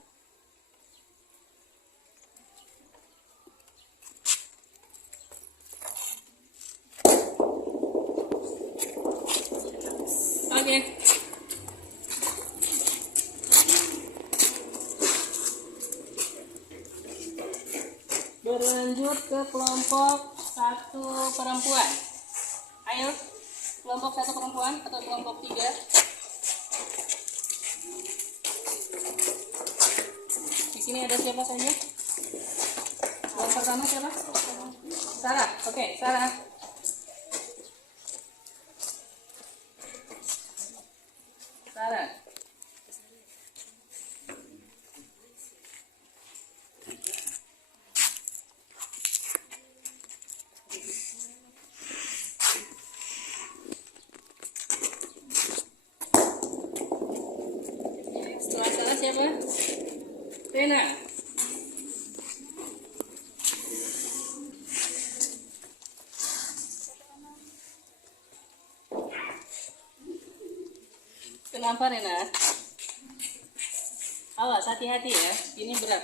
Oke. Berlanjut ke kelompok 1 perempuan. Ayo, kelompok 1 perempuan atau kelompok 3. Di sini ada siapa saja? Yang pertama siapa? Sarah. Oke, Sarah. Sarah. Setelah Sarah siapa? Rena. Kenapa Rena? Awas, hati-hati ya, ini berat.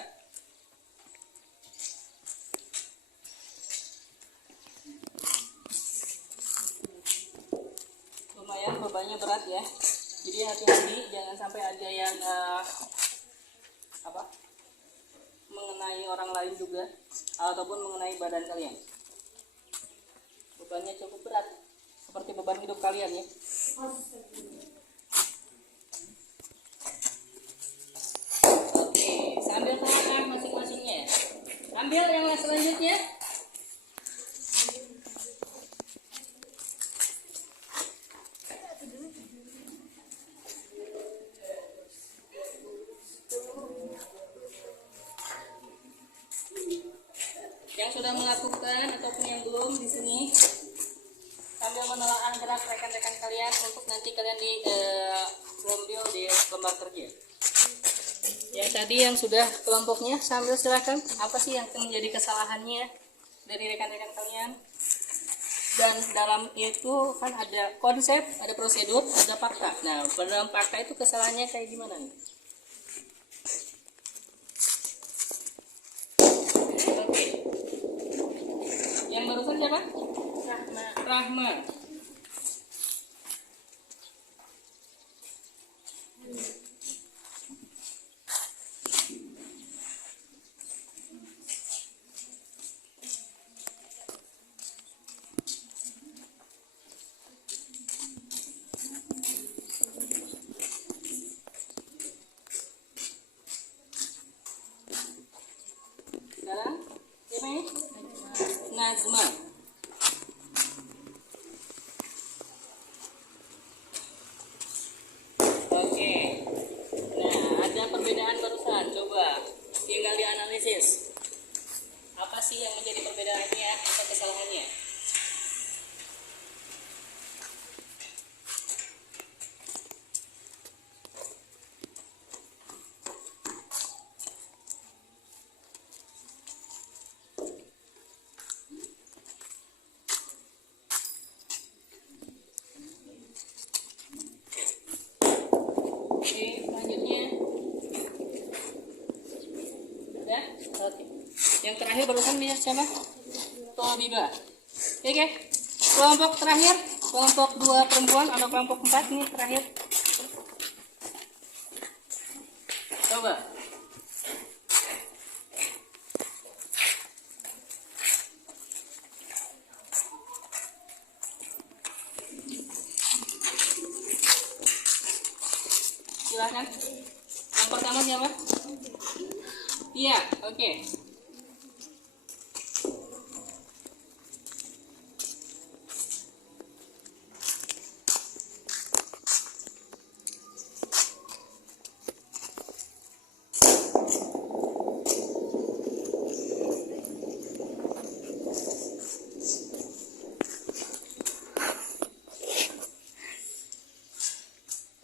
Lumayan bebannya berat ya. Jadi hati-hati, jangan sampai ada yang mengenai orang lain juga, ataupun mengenai badan kalian. Bebannya cukup berat, seperti beban hidup kalian ya. Oke, sambil melangkah masing-masingnya. Ambil yang selanjutnya. Yang sudah melakukan ataupun yang belum di sini, sambil menelaah gerak rekan-rekan kalian untuk nanti kalian diambil di lembar kerja. Yang tadi yang sudah kelompoknya sambil silakan apa sih yang menjadi kesalahannya dari rekan-rekan kalian. Dan dalam itu kan ada konsep, ada prosedur, ada fakta. Nah, dalam fakta itu kesalahannya kayak gimana nih? Oke. Yang barusan siapa? Rahma. Sekarang siapa ini? Nazma. Oke. Nah, ada perbedaan barusan. Coba tinggal dianalisis. Apa sih yang menjadi perbedaannya atau kesalahannya? Oke, selanjutnya. Udah? Oke. Yang terakhir barusan dia siapa? Tobiba. Oke. Kelompok terakhir, kelompok 2 perempuan atau kelompok 4 ini terakhir. Coba. Silahkan. Yang pertama siapa? Iya, oke.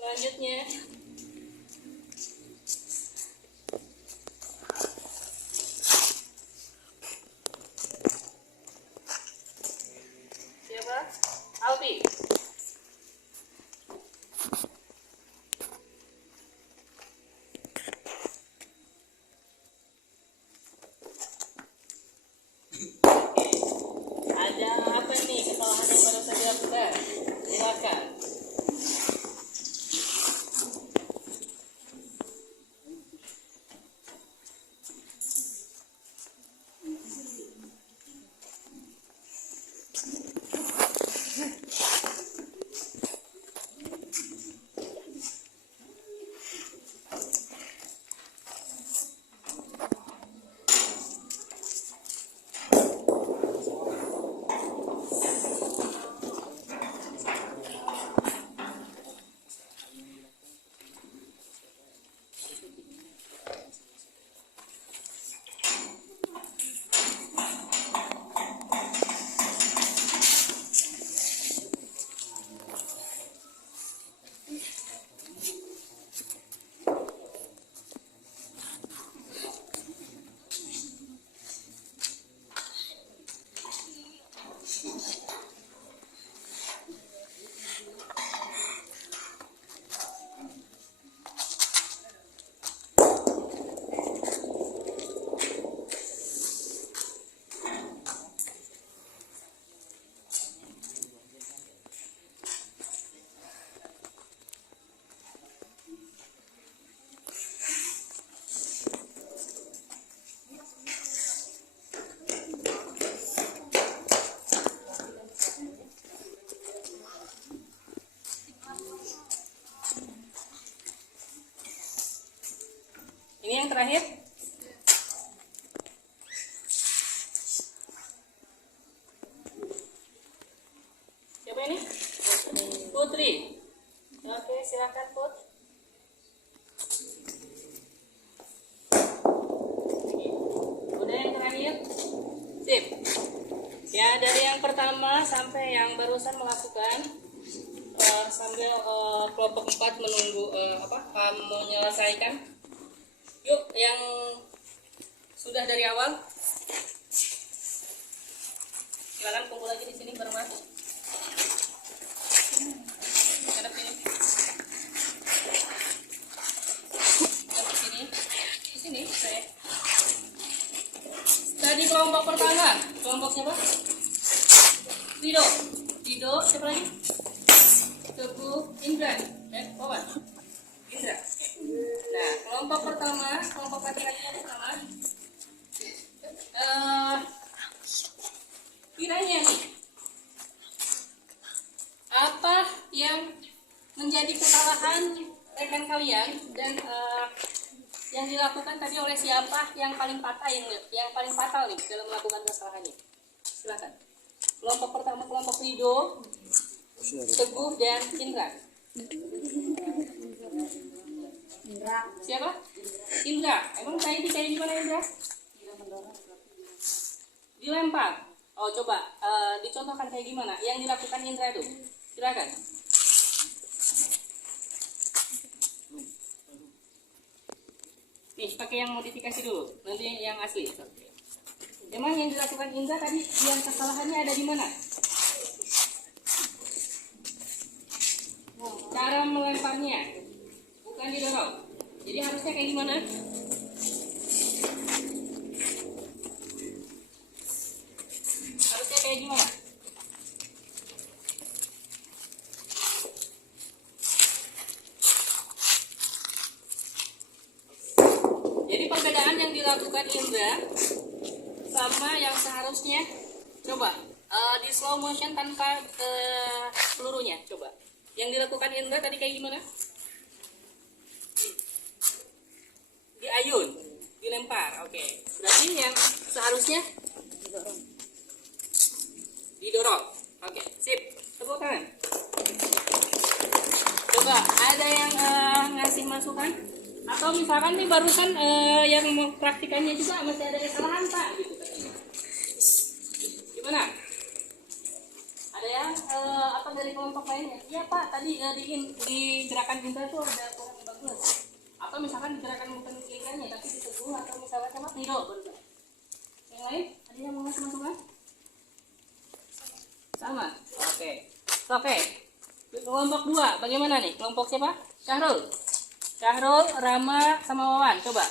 Selanjutnya. Siapa? Alfi. Ada apa nih kesalahan yang baru saja dilakukan? Silakan. Ini yang terakhir. Siapa ini? Putri. Oke, silakan Put. Oke. Udah yang terakhir. Sip. Ya, dari yang pertama sampai yang barusan melakukan sambil kelompok 4 menunggu menyelesaikan. Yuk, yang sudah dari awal silakan kumpul lagi di sini bareng aku. Hadap sini. Hadap sini. Di sini saya. Tadi kelompok pertama, kelompok siapa? Rido, siapa lagi? Teguh, Indra, Wawan, Indra. Nah, kelompok pertama, kelompok laki-laki yang pertama, kiranya nih, apa yang menjadi kesalahan rekan kalian dan yang dilakukan tadi oleh siapa yang paling fatal nih dalam melakukan kesalahan ini? Silakan. Kelompok pertama kelompok Rido, Teguh dan Indra. Siapa? Indra. Emang tadi kayak gimana Indra? Dilempar. Oh coba dicontohkan kayak gimana yang dilakukan Indra itu. Silakan. Nih pakai yang modifikasi dulu, nanti yang asli. Emang yang dilakukan Indra tadi yang kesalahannya ada di mana? Cara melemparnya, bukan didorong. Jadi harusnya kayak gimana? Harusnya kayak gimana? Jadi perbedaan yang dilakukan Indra sama yang seharusnya, coba di slow motion tanpa pelurunya, coba. Yang dilakukan Indra tadi kayak gimana? Diayun, dilempar, oke. Berarti yang seharusnya didorong, oke. Sip, tepuk tangan. Coba ada yang ngasih masukan? Atau misalkan nih barusan yang mempraktikannya juga masih ada kesalahan Pak gitu katanya. Gimana? Ada yang apa dari kelompok lainnya? Iya Pak, tadi di gerakan Indra itu ada kurang bagus. Atau misalkan di gerakan bukan kelikannya tapi di Teguh atau misalnya sama Rido barusan. Yang lain ada yang mau ngasih masukan? Sama. Oke. Oke. Kelompok 2 bagaimana nih? Kelompok siapa? Syahrul, Rama, sama Wawan. Coba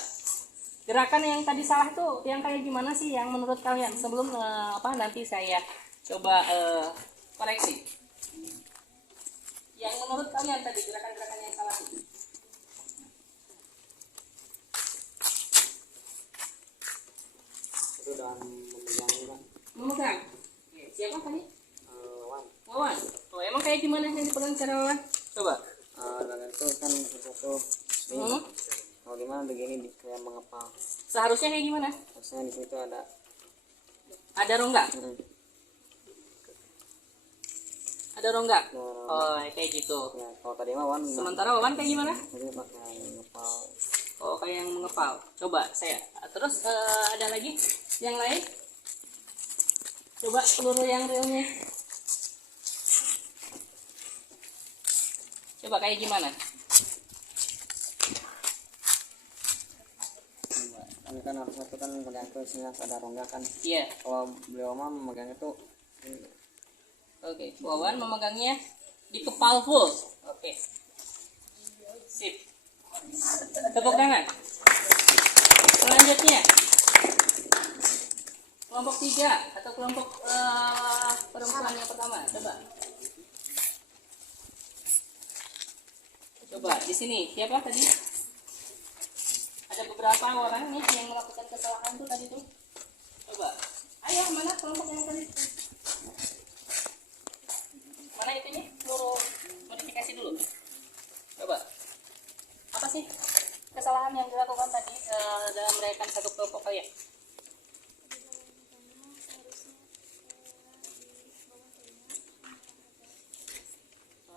gerakan yang tadi salah tuh yang kayak gimana sih yang menurut kalian? Sebelum nanti saya coba koreksi. Yang menurut kalian tadi gerakan-gerakan yang salah itu? Itu dalam memegang kan? Memegang. Siapa tadi? Wawan. Oh emang kayak gimana yang dipegang cara Wawan? Coba. Dan itu kan sesuatu kalau di mana begini kayak mengepal. Seharusnya kayak gimana? Harusnya di situ ada rongga. Ada rongga. Oh kayak gitu. Ya, kalau tadi Wawan. Sementara Wawan kayak gimana? Jadi pakai ngepal. Oh kayak yang mengepal. Coba saya. Terus ada lagi yang lain? Coba peluru yang realnya. Coba kayak gimana? Ini kan harusnya itu kan memegang itu sehingga ada rongga kan. Iya. Kalau beliau mah memegang itu Oke. Wawan memegangnya di kepal full. Oke. Sip. Tepuk tangan. Selanjutnya kelompok 3 atau kelompok perempuan yang pertama. Coba di sini siapa tadi? Ada beberapa orang nih yang melakukan kesalahan tuh tadi tuh. Coba. Ayo mana kelompok yang tadi? Mana itu nih? Suruh modifikasi dulu. Coba. Apa sih kesalahan yang dilakukan tadi dalam merayakan satu kelompok kalian?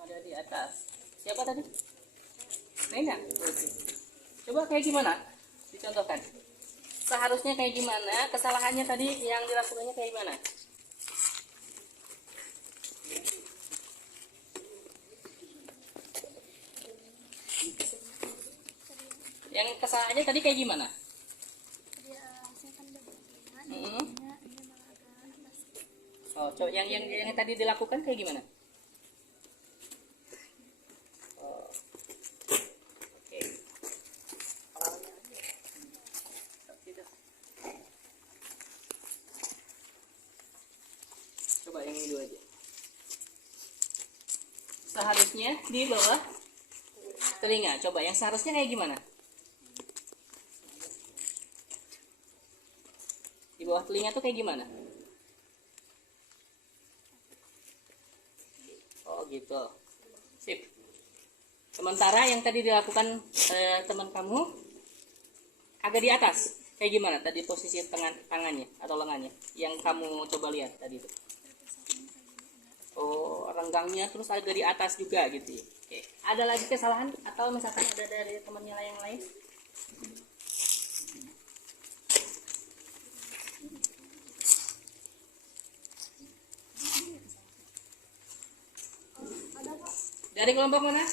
Ada di atas. Siapa tadi? Rena. Coba kayak gimana? Dicontohkan. Seharusnya kayak gimana? Kesalahannya tadi yang dilakukannya kayak gimana? kesalahannya tadi kayak gimana? Oh, coba yang tadi dilakukan kayak gimana? Oh. Oke. Coba yang ini dulu aja. Seharusnya di bawah telinga. Coba yang seharusnya kayak gimana? Di bawah telinga tuh kayak gimana? Oh gitu. Sip. Sementara yang tadi dilakukan teman kamu agak di atas. Kayak gimana tadi posisi tangannya atau lengannya? Yang kamu coba lihat tadi itu. Oh, renggangnya terus agak di atas juga gitu ya. Oke. Ada lagi kesalahan atau misalkan ada dari temannya yang lain? Dari kelompok mana?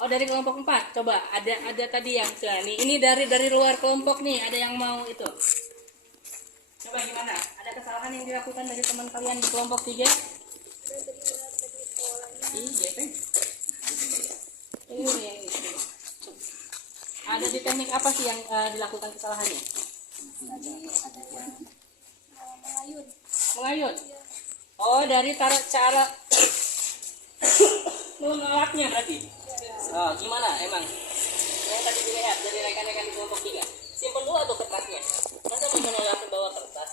Oh, dari kelompok 4. Coba ada tadi yang ini dari luar kelompok nih, ada yang mau itu. Coba gimana? Ada kesalahan yang dilakukan dari teman kalian di kelompok 3? Iya, kan? Ini yang itu. Ada di teknik apa sih yang dilakukan kesalahannya? Tadi ada yang mengayun. Mengayun. Oh, dari cara menolaknya berarti. Oh, gimana emang? Yang tadi dilihat dari rekan-rekan di kelompok 3. Simpen dulu atau kertasnya? Masa mau menolak ke bawah kertas?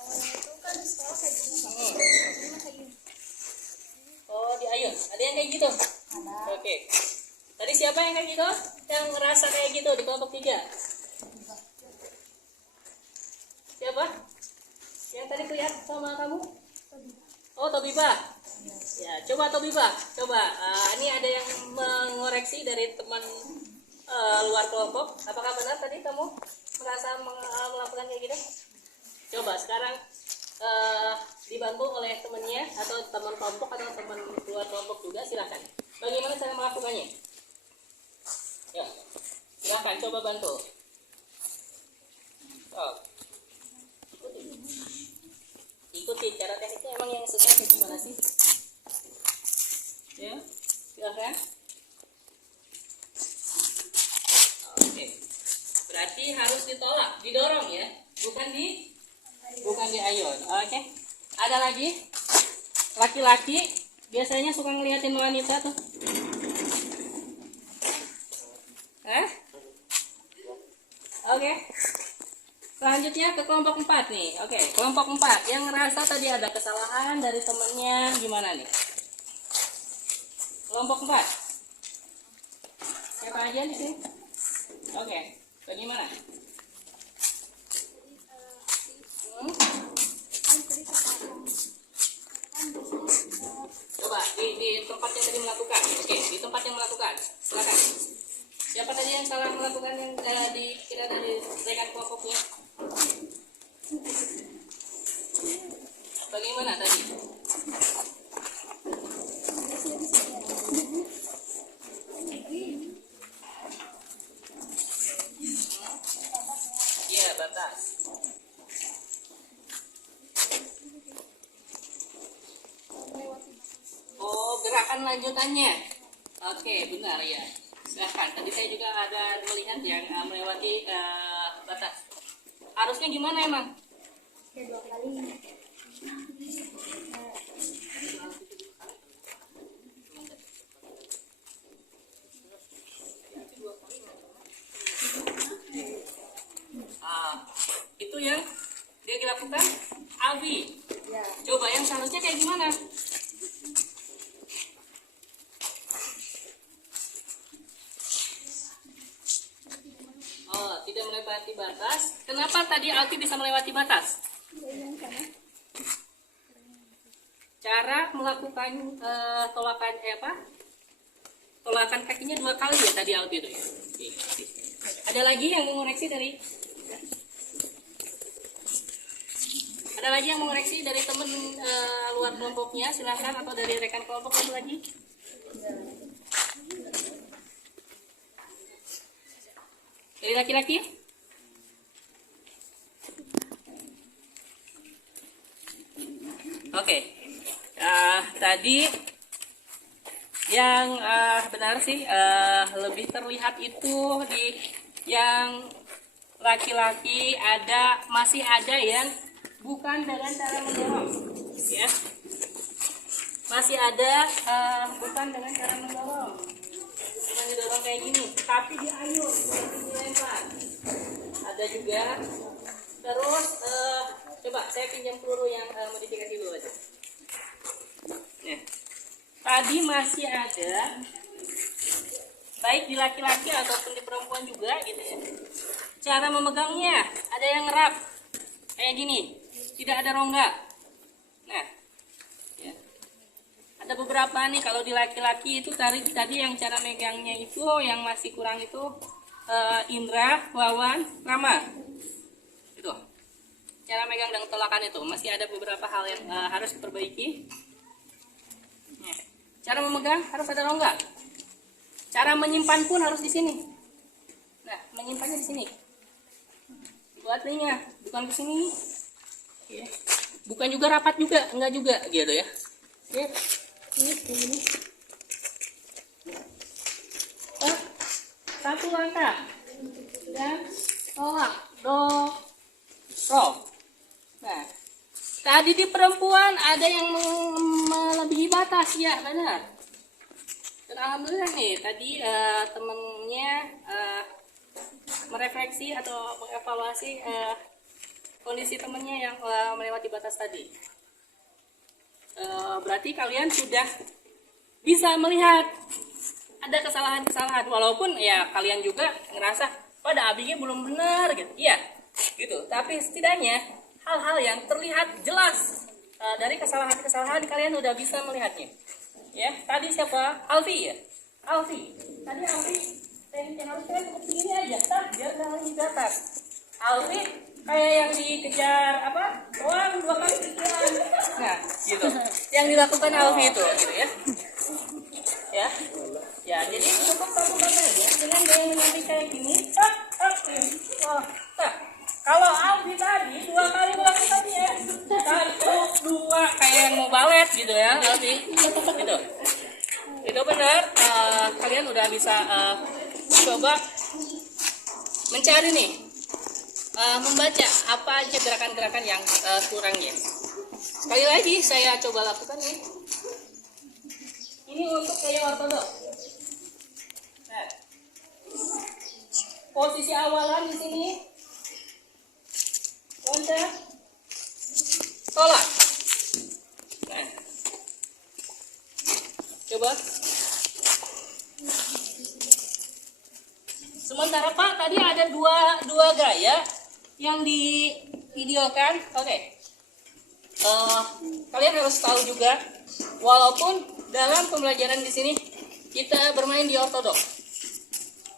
Awalnya itu kan di sekolah kayak gini. Oh, diayun. Ada yang kayak gitu? Ada. Oke. Tadi siapa yang kayak gitu? Yang ngerasa kayak gitu di kelompok 3? Siapa? Yang tadi kelihatan sama kamu? Oh, Tobiba. Ya, coba Tobiba. Coba. Ini ada yang mengoreksi dari teman luar kelompok. Apakah benar tadi kamu merasa melakukan kayak gitu? Coba sekarang dibantu oleh temannya atau teman kelompok atau teman luar kelompok juga, silakan. Bagaimana cara melakukannya? Ya, silakan coba bantu. Oh. Ikuti cara tekniknya emang yang sesuai kayak gimana sih? Ya, silakan. Oke. Berarti harus ditolak, didorong ya, bukan diayun. Oke. Ada lagi? Laki-laki biasanya suka ngeliatin wanita tuh. Oke. Selanjutnya ke kelompok 4 nih. Oke, kelompok 4 yang ngerasa tadi ada kesalahan dari temennya gimana nih? Kelompok 4. Siapa aja di sini? Oke, bagaimana? Coba di tempat yang tadi melakukan. Oke, di tempat yang melakukan. Silakan. Siapa tadi yang salah melakukan yang dikira dari rekan kelompoknya? Bagaimana tadi? Iya, batas. Oh, gerakan lanjutannya. Oke, benar ya. Silahkan. Tadi saya juga ada melihat yang melewati batas. Harusnya gimana emang? Ya 2 kali. Itu yang dia dilakukan Albi. Ya. Coba yang seharusnya kayak gimana? Oh, tidak melewati batas. Kenapa tadi Albi bisa melewati batas? Cara melakukan tolakan tolakan kakinya 2 kali ya tadi Albi itu ya. Oke. Ada lagi yang mengoreksi dari teman luar kelompoknya, silahkan, atau dari rekan kelompok ada lagi? Dari laki-laki? Oke. Tadi yang benar sih lebih terlihat itu di yang laki-laki masih ada yang bukan dengan cara mendorong, ya. Masih ada bukan dengan cara mendorong, dengan didorong kayak gini, tapi diayun, dilempar. Ada juga. Terus coba saya pinjam peluru yang modifikasi dulu aja. Nah, tadi masih ada, baik di laki-laki ataupun di perempuan juga gitu ya. Cara memegangnya ada yang ngerap kayak gini, tidak ada rongga. Nah, ya. Ada beberapa nih kalau di laki-laki itu tadi yang cara megangnya itu yang masih kurang itu Indra, Wawan, Rama. Itu cara megang dan tolakan itu masih ada beberapa hal yang harus diperbaiki. Nah, cara memegang harus ada rongga. Cara menyimpan pun harus di sini. Nah, menyimpannya di sini. Buat ringnya, bukan ke sini. Ya. Bukan juga rapat juga, enggak juga gitu ya. Oke. Ini. Satu langkah. Dan tolak. Do. Ro. Nah, tadi di perempuan ada yang melebihi batas, ya benar. Dan alhamdulillah nih tadi temennya merefleksi atau mengevaluasi kondisi temennya yang melewati batas tadi. Berarti kalian sudah bisa melihat ada kesalahan-kesalahan, walaupun ya kalian juga ngerasa pada abinya belum benar gitu, iya gitu. Tapi setidaknya hal-hal yang terlihat jelas dari kesalahan-kesalahan kalian udah bisa melihatnya. Ya, tadi siapa? Alfi ya? Alfi. Tadi Alfi yang harus kalian cukup segini aja, biar jangan di atas. Alfi kayak yang dikejar apa? Doang 2 kali kejar. Nah, gitu. Yang dilakukan Alfi itu, gitu ya. Ya. Ya, jadi cukup lakukan aja dengan gaya menyamping kayak gini. Nah, kalau Alfi tadi 2 kali melakukannya, 1, 2 kayak yang mau balet gitu ya, Alfi. Gitu. Itu benar. Kalian udah bisa coba mencari nih, membaca apa aja gerakan-gerakan yang kurangnya. Sekali lagi saya coba lakukan nih. Ini untuk gaya ortodok. Nah, posisi awalan di sini. Loncat, tolak. Nah, coba. Sementara Pak tadi ada dua gaya yang di videokan. Oke. Kalian harus tahu juga, walaupun dalam pembelajaran di sini kita bermain di ortodok,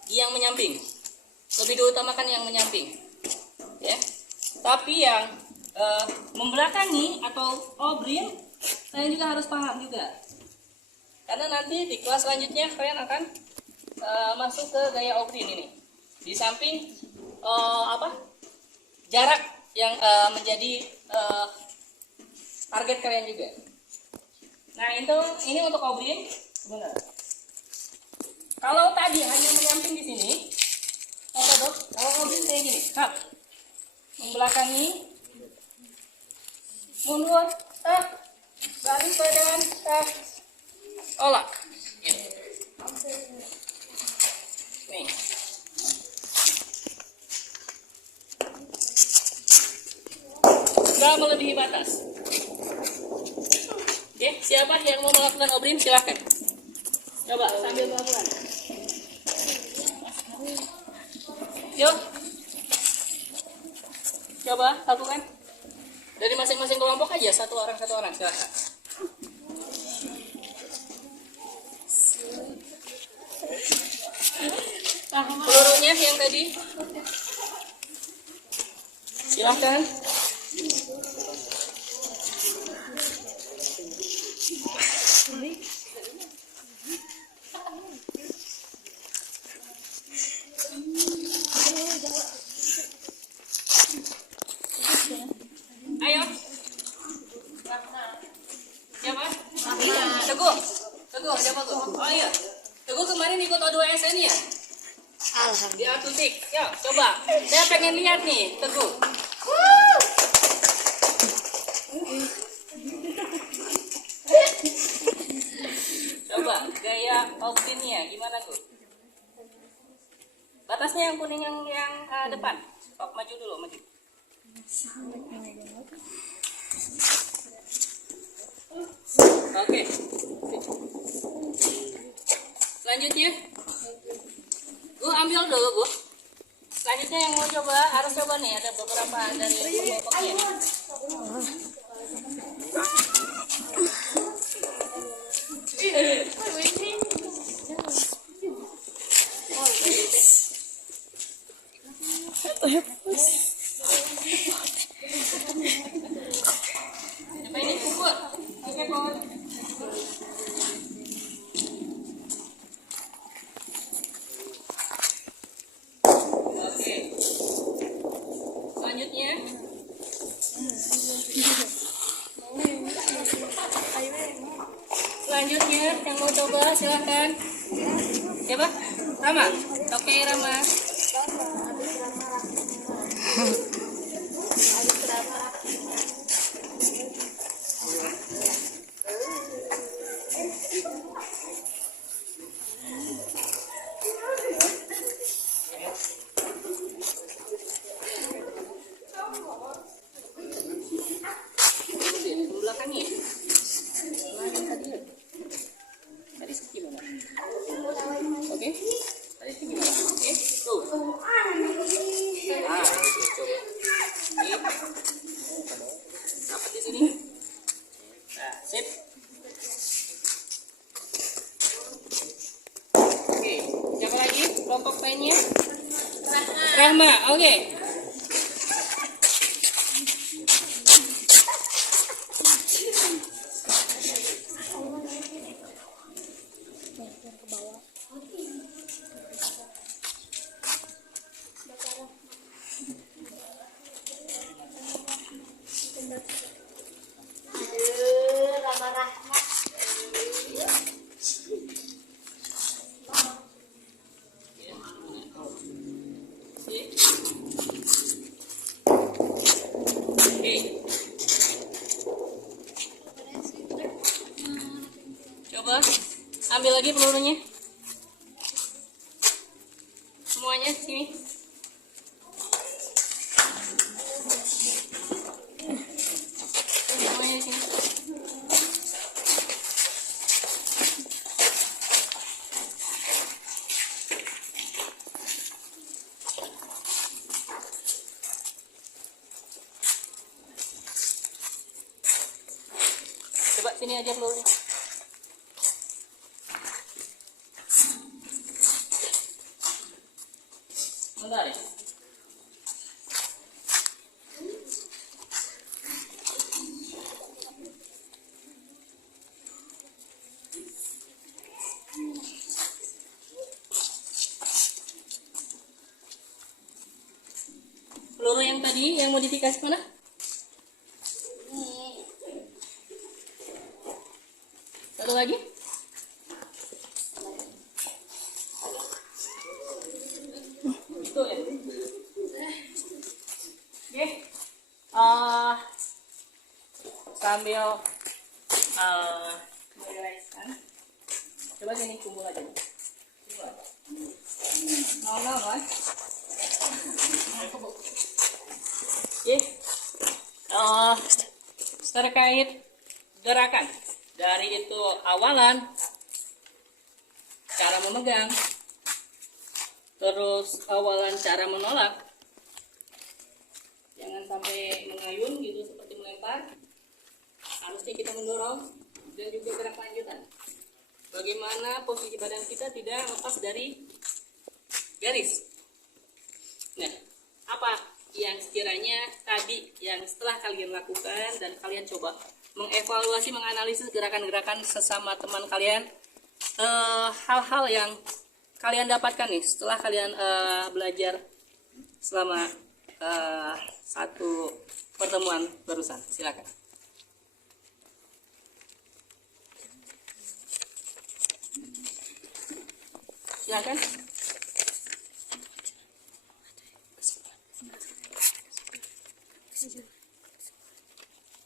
yang menyamping, lebih diutamakan yang menyamping, ya. Tapi yang membelakangi atau obrin, kalian juga harus paham juga. Karena nanti di kelas selanjutnya kalian akan masuk ke gaya obrin ini. Di samping jarak yang menjadi target kalian juga. Nah, ini untuk obrin. Benar. Kalau tadi hanya menyamping di sini, kalau obrin kayak gini, membelakangi, mundur, balik badan, olah. Gitu. Nih. Nggak melebihi batas. Oke, siapa yang mau melakukan obrin silahkan. Coba sambil pelan-pelan. Yuk. Coba lakukan. Dari masing-masing kelompok aja, satu orang silahkan. Pelurunya yang tadi silahkan. Teguh, siapa tuh? Oh iya, Teguh kemarin ikut O2SN ya? Di Atutik. Yuk, coba. Saya pengen lihat nih, Teguh. Coba gaya outfitnya gimana tuh? Batasnya yang kuning yang depan. Sok maju dulu, maju. Oke. Selanjutnya, gue ambil dulu, gue. Selanjutnya yang mau coba harus coba nih, ada beberapa dari kelompoknya. Coba ini kubur. Oke, Bon. Oke. Selanjutnya. Selanjutnya yang mau coba silahkan. Siapa? Rama. Oke, Rama. Belakangnya. Tadi segimana? Oke. Tadi segimana? Oke. Tuh. Coba. Ini. Dapat di sini. Nah, sip. Oke. Siapa lagi? Kelompok lainnya? Rahma. Oke. Coba ambil lagi pelurunya. Semuanya sini. Semuanya sini. Coba sini aja pelurunya. Bentar ya. Peluru yang tadi yang modifikasi mana? Satu lagi? Itu ya. Oke. Sambil merealiskan. Coba sini kumpul aja. Nol kan? Oke. Terkait gerakan dari itu awalan, cara memegang, terus awalan cara menolak, jangan sampai mengayun gitu seperti melempar, harusnya kita mendorong, dan juga gerak lanjutan. Bagaimana posisi badan kita tidak lepas dari garis. Nah, apa yang sekiranya tadi yang setelah kalian lakukan dan kalian coba mengevaluasi, menganalisis gerakan-gerakan sesama teman kalian, hal-hal yang kalian dapatkan nih setelah kalian belajar selama satu pertemuan barusan. Silakan. silakan.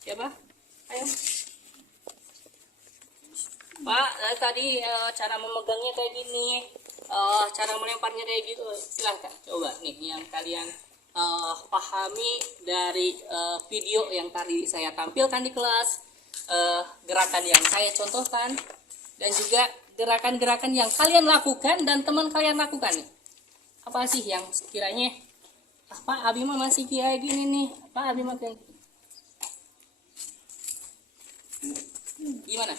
Siapa? Ayo. Pak, tadi cara memegangnya kayak gini, cara melemparnya kayak gitu. Silahkan coba nih yang kalian pahami dari video yang tadi saya tampilkan di kelas, gerakan yang saya contohkan, dan juga gerakan-gerakan yang kalian lakukan dan teman kalian lakukan nih. Apa sih yang sekiranya Pak Abi mah masih kayak gini nih, Pak Abi mah kayak gimana?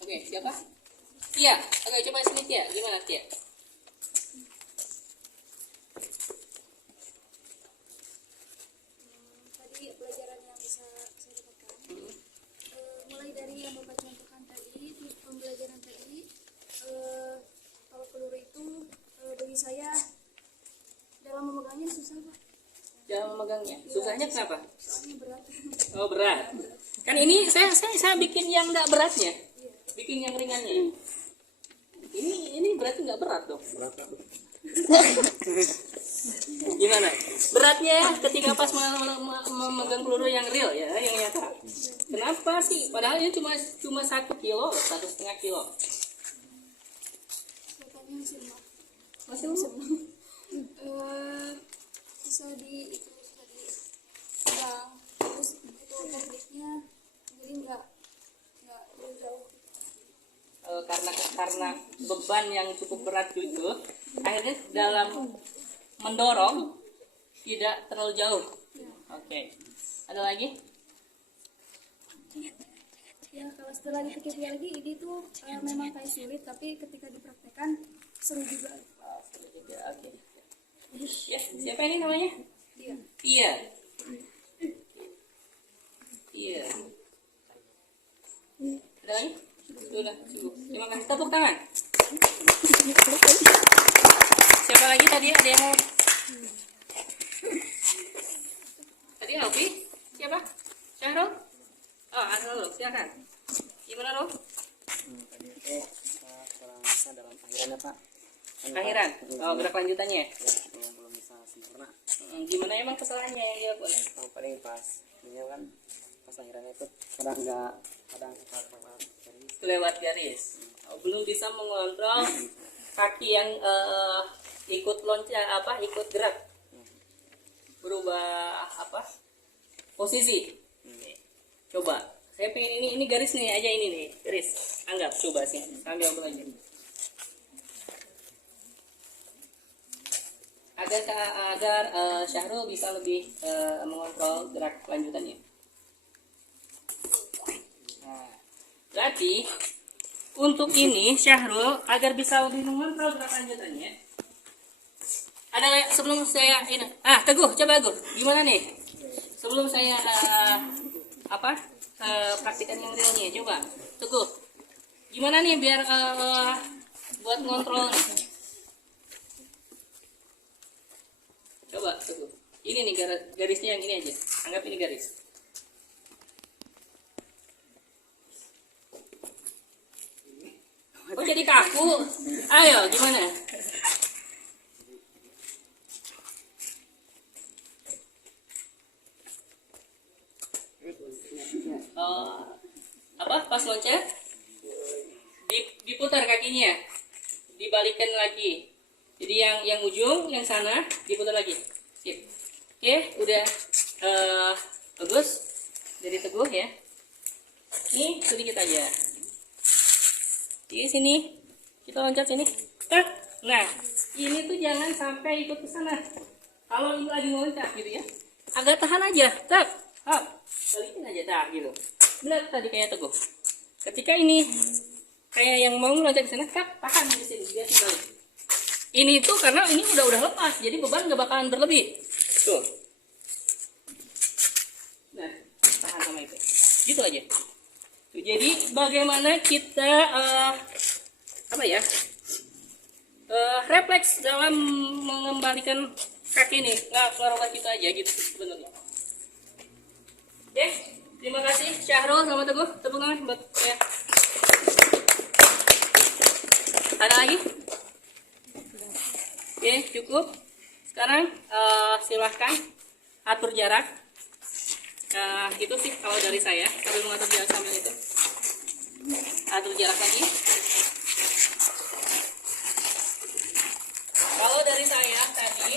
Oke, siapa? Tia. Oke, coba sini Tia. Gimana Tia? Tadi pelajaran yang bisa saya dapatkan, mulai dari yang Bapak contohkan tadi, pembelajaran tadi, kalau peluru itu bagi saya dalam memegangnya susah Pak, Dalam memegangnya. Susahnya kenapa? soalnya berat. Oh, berat. Kan ini saya bikin yang enggak beratnya. Bikin yang ringannya. Ini berarti nggak berat dong. Gimana? Beratnya ketika pas memegang peluru yang real ya, yang nyata. Kenapa sih? Padahal ini cuma 1 kilo, 1,5 kilo. Kelihatannya masih lemah. Masih lemah. Bisa dipegang, terus itu tekniknya jadi nggak terlalu jauh. Karena beban yang cukup berat itu, akhirnya dalam mendorong tidak terlalu jauh. Oke. Ada lagi? Ya kalau setelah dipikir-pikir lagi ini tuh memang kayak sulit, tapi ketika dipraktekkan seru juga. Oke. Ya, siapa ini namanya? Iya. Iya. Iya. Ada lagi? Sudah, cukup. Terima kasih. Tepuk tangan. Siapa lagi tadi? Ada yang mau? Tadi Alfi? Siapa? Syahrul? Oh, Syahrul. Silakan. Gimana, Ro? Tadi itu kurang bisa dalam akhirannya Pak. Akhiran. Oh, gerak lanjutannya. Ya, belum bisa sempurna. Gimana emang kesalahannya yang dia buat? Yang paling pas ini kan pas akhirannya itu kadang nggak kadang Lewat garis. Oh, belum bisa mengontrol kaki yang ikut loncat ikut gerak. Berubah posisi. Coba. Saya pengen ini garis nih aja ini nih, garis. Anggap coba sih sambil belajar. Agar Syahrul bisa lebih mengontrol gerak lanjutannya. Nah, berarti untuk ini Syahrul agar bisa lebih mengontrol gerak lanjutannya. Ada sebelum saya ini, Teguh, coba Teguh, gimana nih? Sebelum saya praktikan yang realnya, coba Teguh, gimana nih biar buat ngontrol nih? Coba Teguh, ini nih garisnya yang ini aja, anggap ini garis. Oh jadi kaku, ayo gimana? Pas loncat diputar kakinya, dibalikkan lagi, jadi yang ujung yang sana diputar lagi. Sip. Oke, udah bagus dari Teguh ya. Ini sedikit aja di sini, kita loncat sini. Nah ini tuh jangan sampai ikut ke sana. Kalau ini lagi loncat gitu ya, agak tahan aja, balikin aja gitu. Benar tadi kayak Teguh. Ketika ini kayak yang mau loncat ke sana, tahan di sini biar balik. Ini tuh karena ini udah lepas, jadi beban gak bakalan berlebih. Tuh. Nah, tahan sama itu. Gitu aja. Tuh, jadi bagaimana kita refleks dalam mengembalikan kaki ini, nggak ngerubah kita aja gitu sebenarnya. Oke, terima kasih Syahrul sama Teguh. Tepuk tangan buat saya. Ada lagi? Oke, cukup. Sekarang silahkan atur jarak. Itu sih kalau dari saya, sambil mengatur jarak sambil itu. Atur jarak lagi. Kalau dari saya tadi,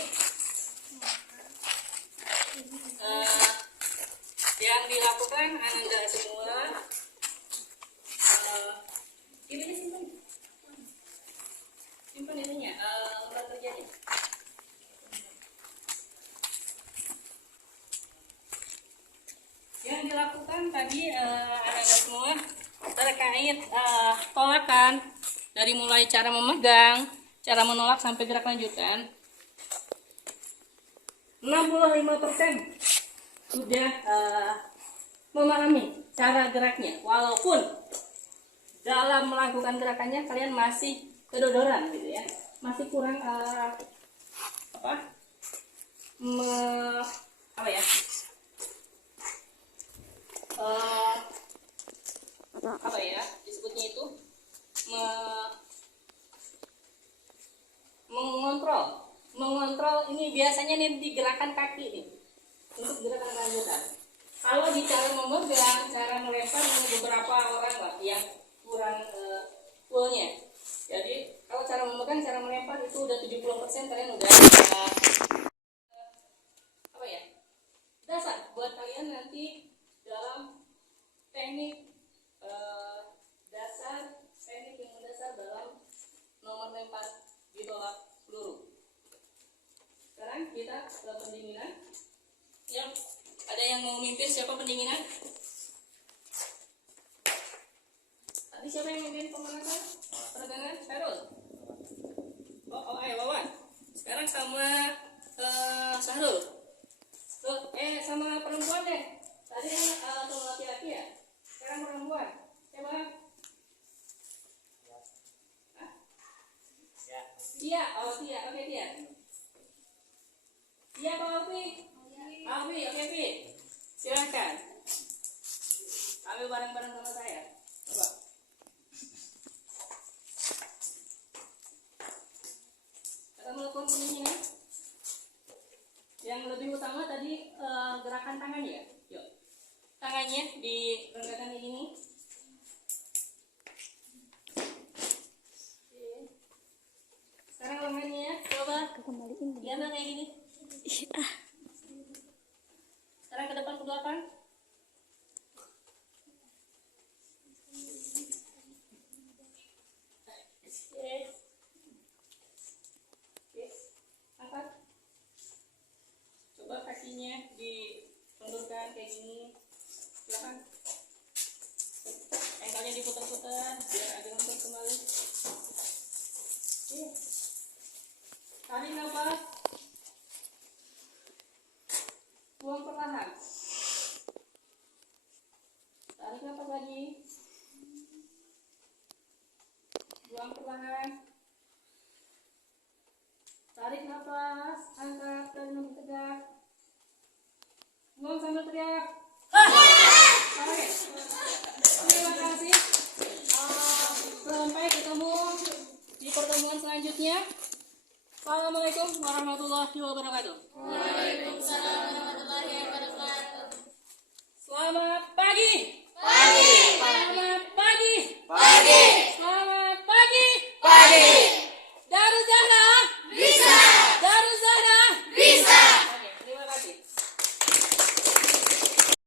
yang dilakukan Ananda semua, ini simpan. Simpan ininya, udah terjadi. Yang dilakukan tadi Ananda semua terkait tolakan dari mulai cara memegang, cara menolak sampai gerak lanjutan. 65% sudah memahami cara geraknya, walaupun dalam melakukan gerakannya kalian masih kedodoran gitu ya, masih kurang disebutnya itu mengontrol ini biasanya nih di gerakan kaki nih untuk gerakan lanjutan. Kalau di cara memegang, cara melempar beberapa orang lah yang kurang fullnya. Jadi kalau cara memegang, cara melempar itu udah 70% kalian udah dasar buat kalian nanti dalam teknik teknik yang mendasar dalam nomor lempar ditolak peluru. Sekarang kita ke pendinginan. Ya, ada yang mau memimpin? Siapa pendinginan? Tadi siapa yang memimpin pemanasan? Peregangan? Sarul? Ayo Wawan. Sekarang sama Sahrul. Sama perempuan deh. Tadi kan sama laki-laki ya. Sekarang perempuan. Siapa? Tia. Tia. Oke, Tia. Tia apa Alfi? Alfi, oke Fi. Silakan. Ambil bareng-bareng sama saya. Coba. Kita melakukan pendinginan. Yang lebih utama tadi gerakan tangan ya. Yuk. Tangannya direnggakan kayak gini. Sekarang lengannya coba diambil kayak gini. Sekarang ke depan ke belakang. Angkat. Coba kakinya ditundukkan kayak gini. Belakang. Ankle-nya diputar-putar biar agak lentur kembali. Tarik nafas. Buang perlahan. Tarik nafas lagi. Buang perlahan. Tarik nafas. Angkat dan tegak. Buang sambil teriak. Tarik. Terima kasih. Sampai ketemu di pertemuan selanjutnya. Assalamualaikum warahmatullahi wabarakatuh. Waalaikumsalam warahmatullahi wabarakatuh. Selamat pagi.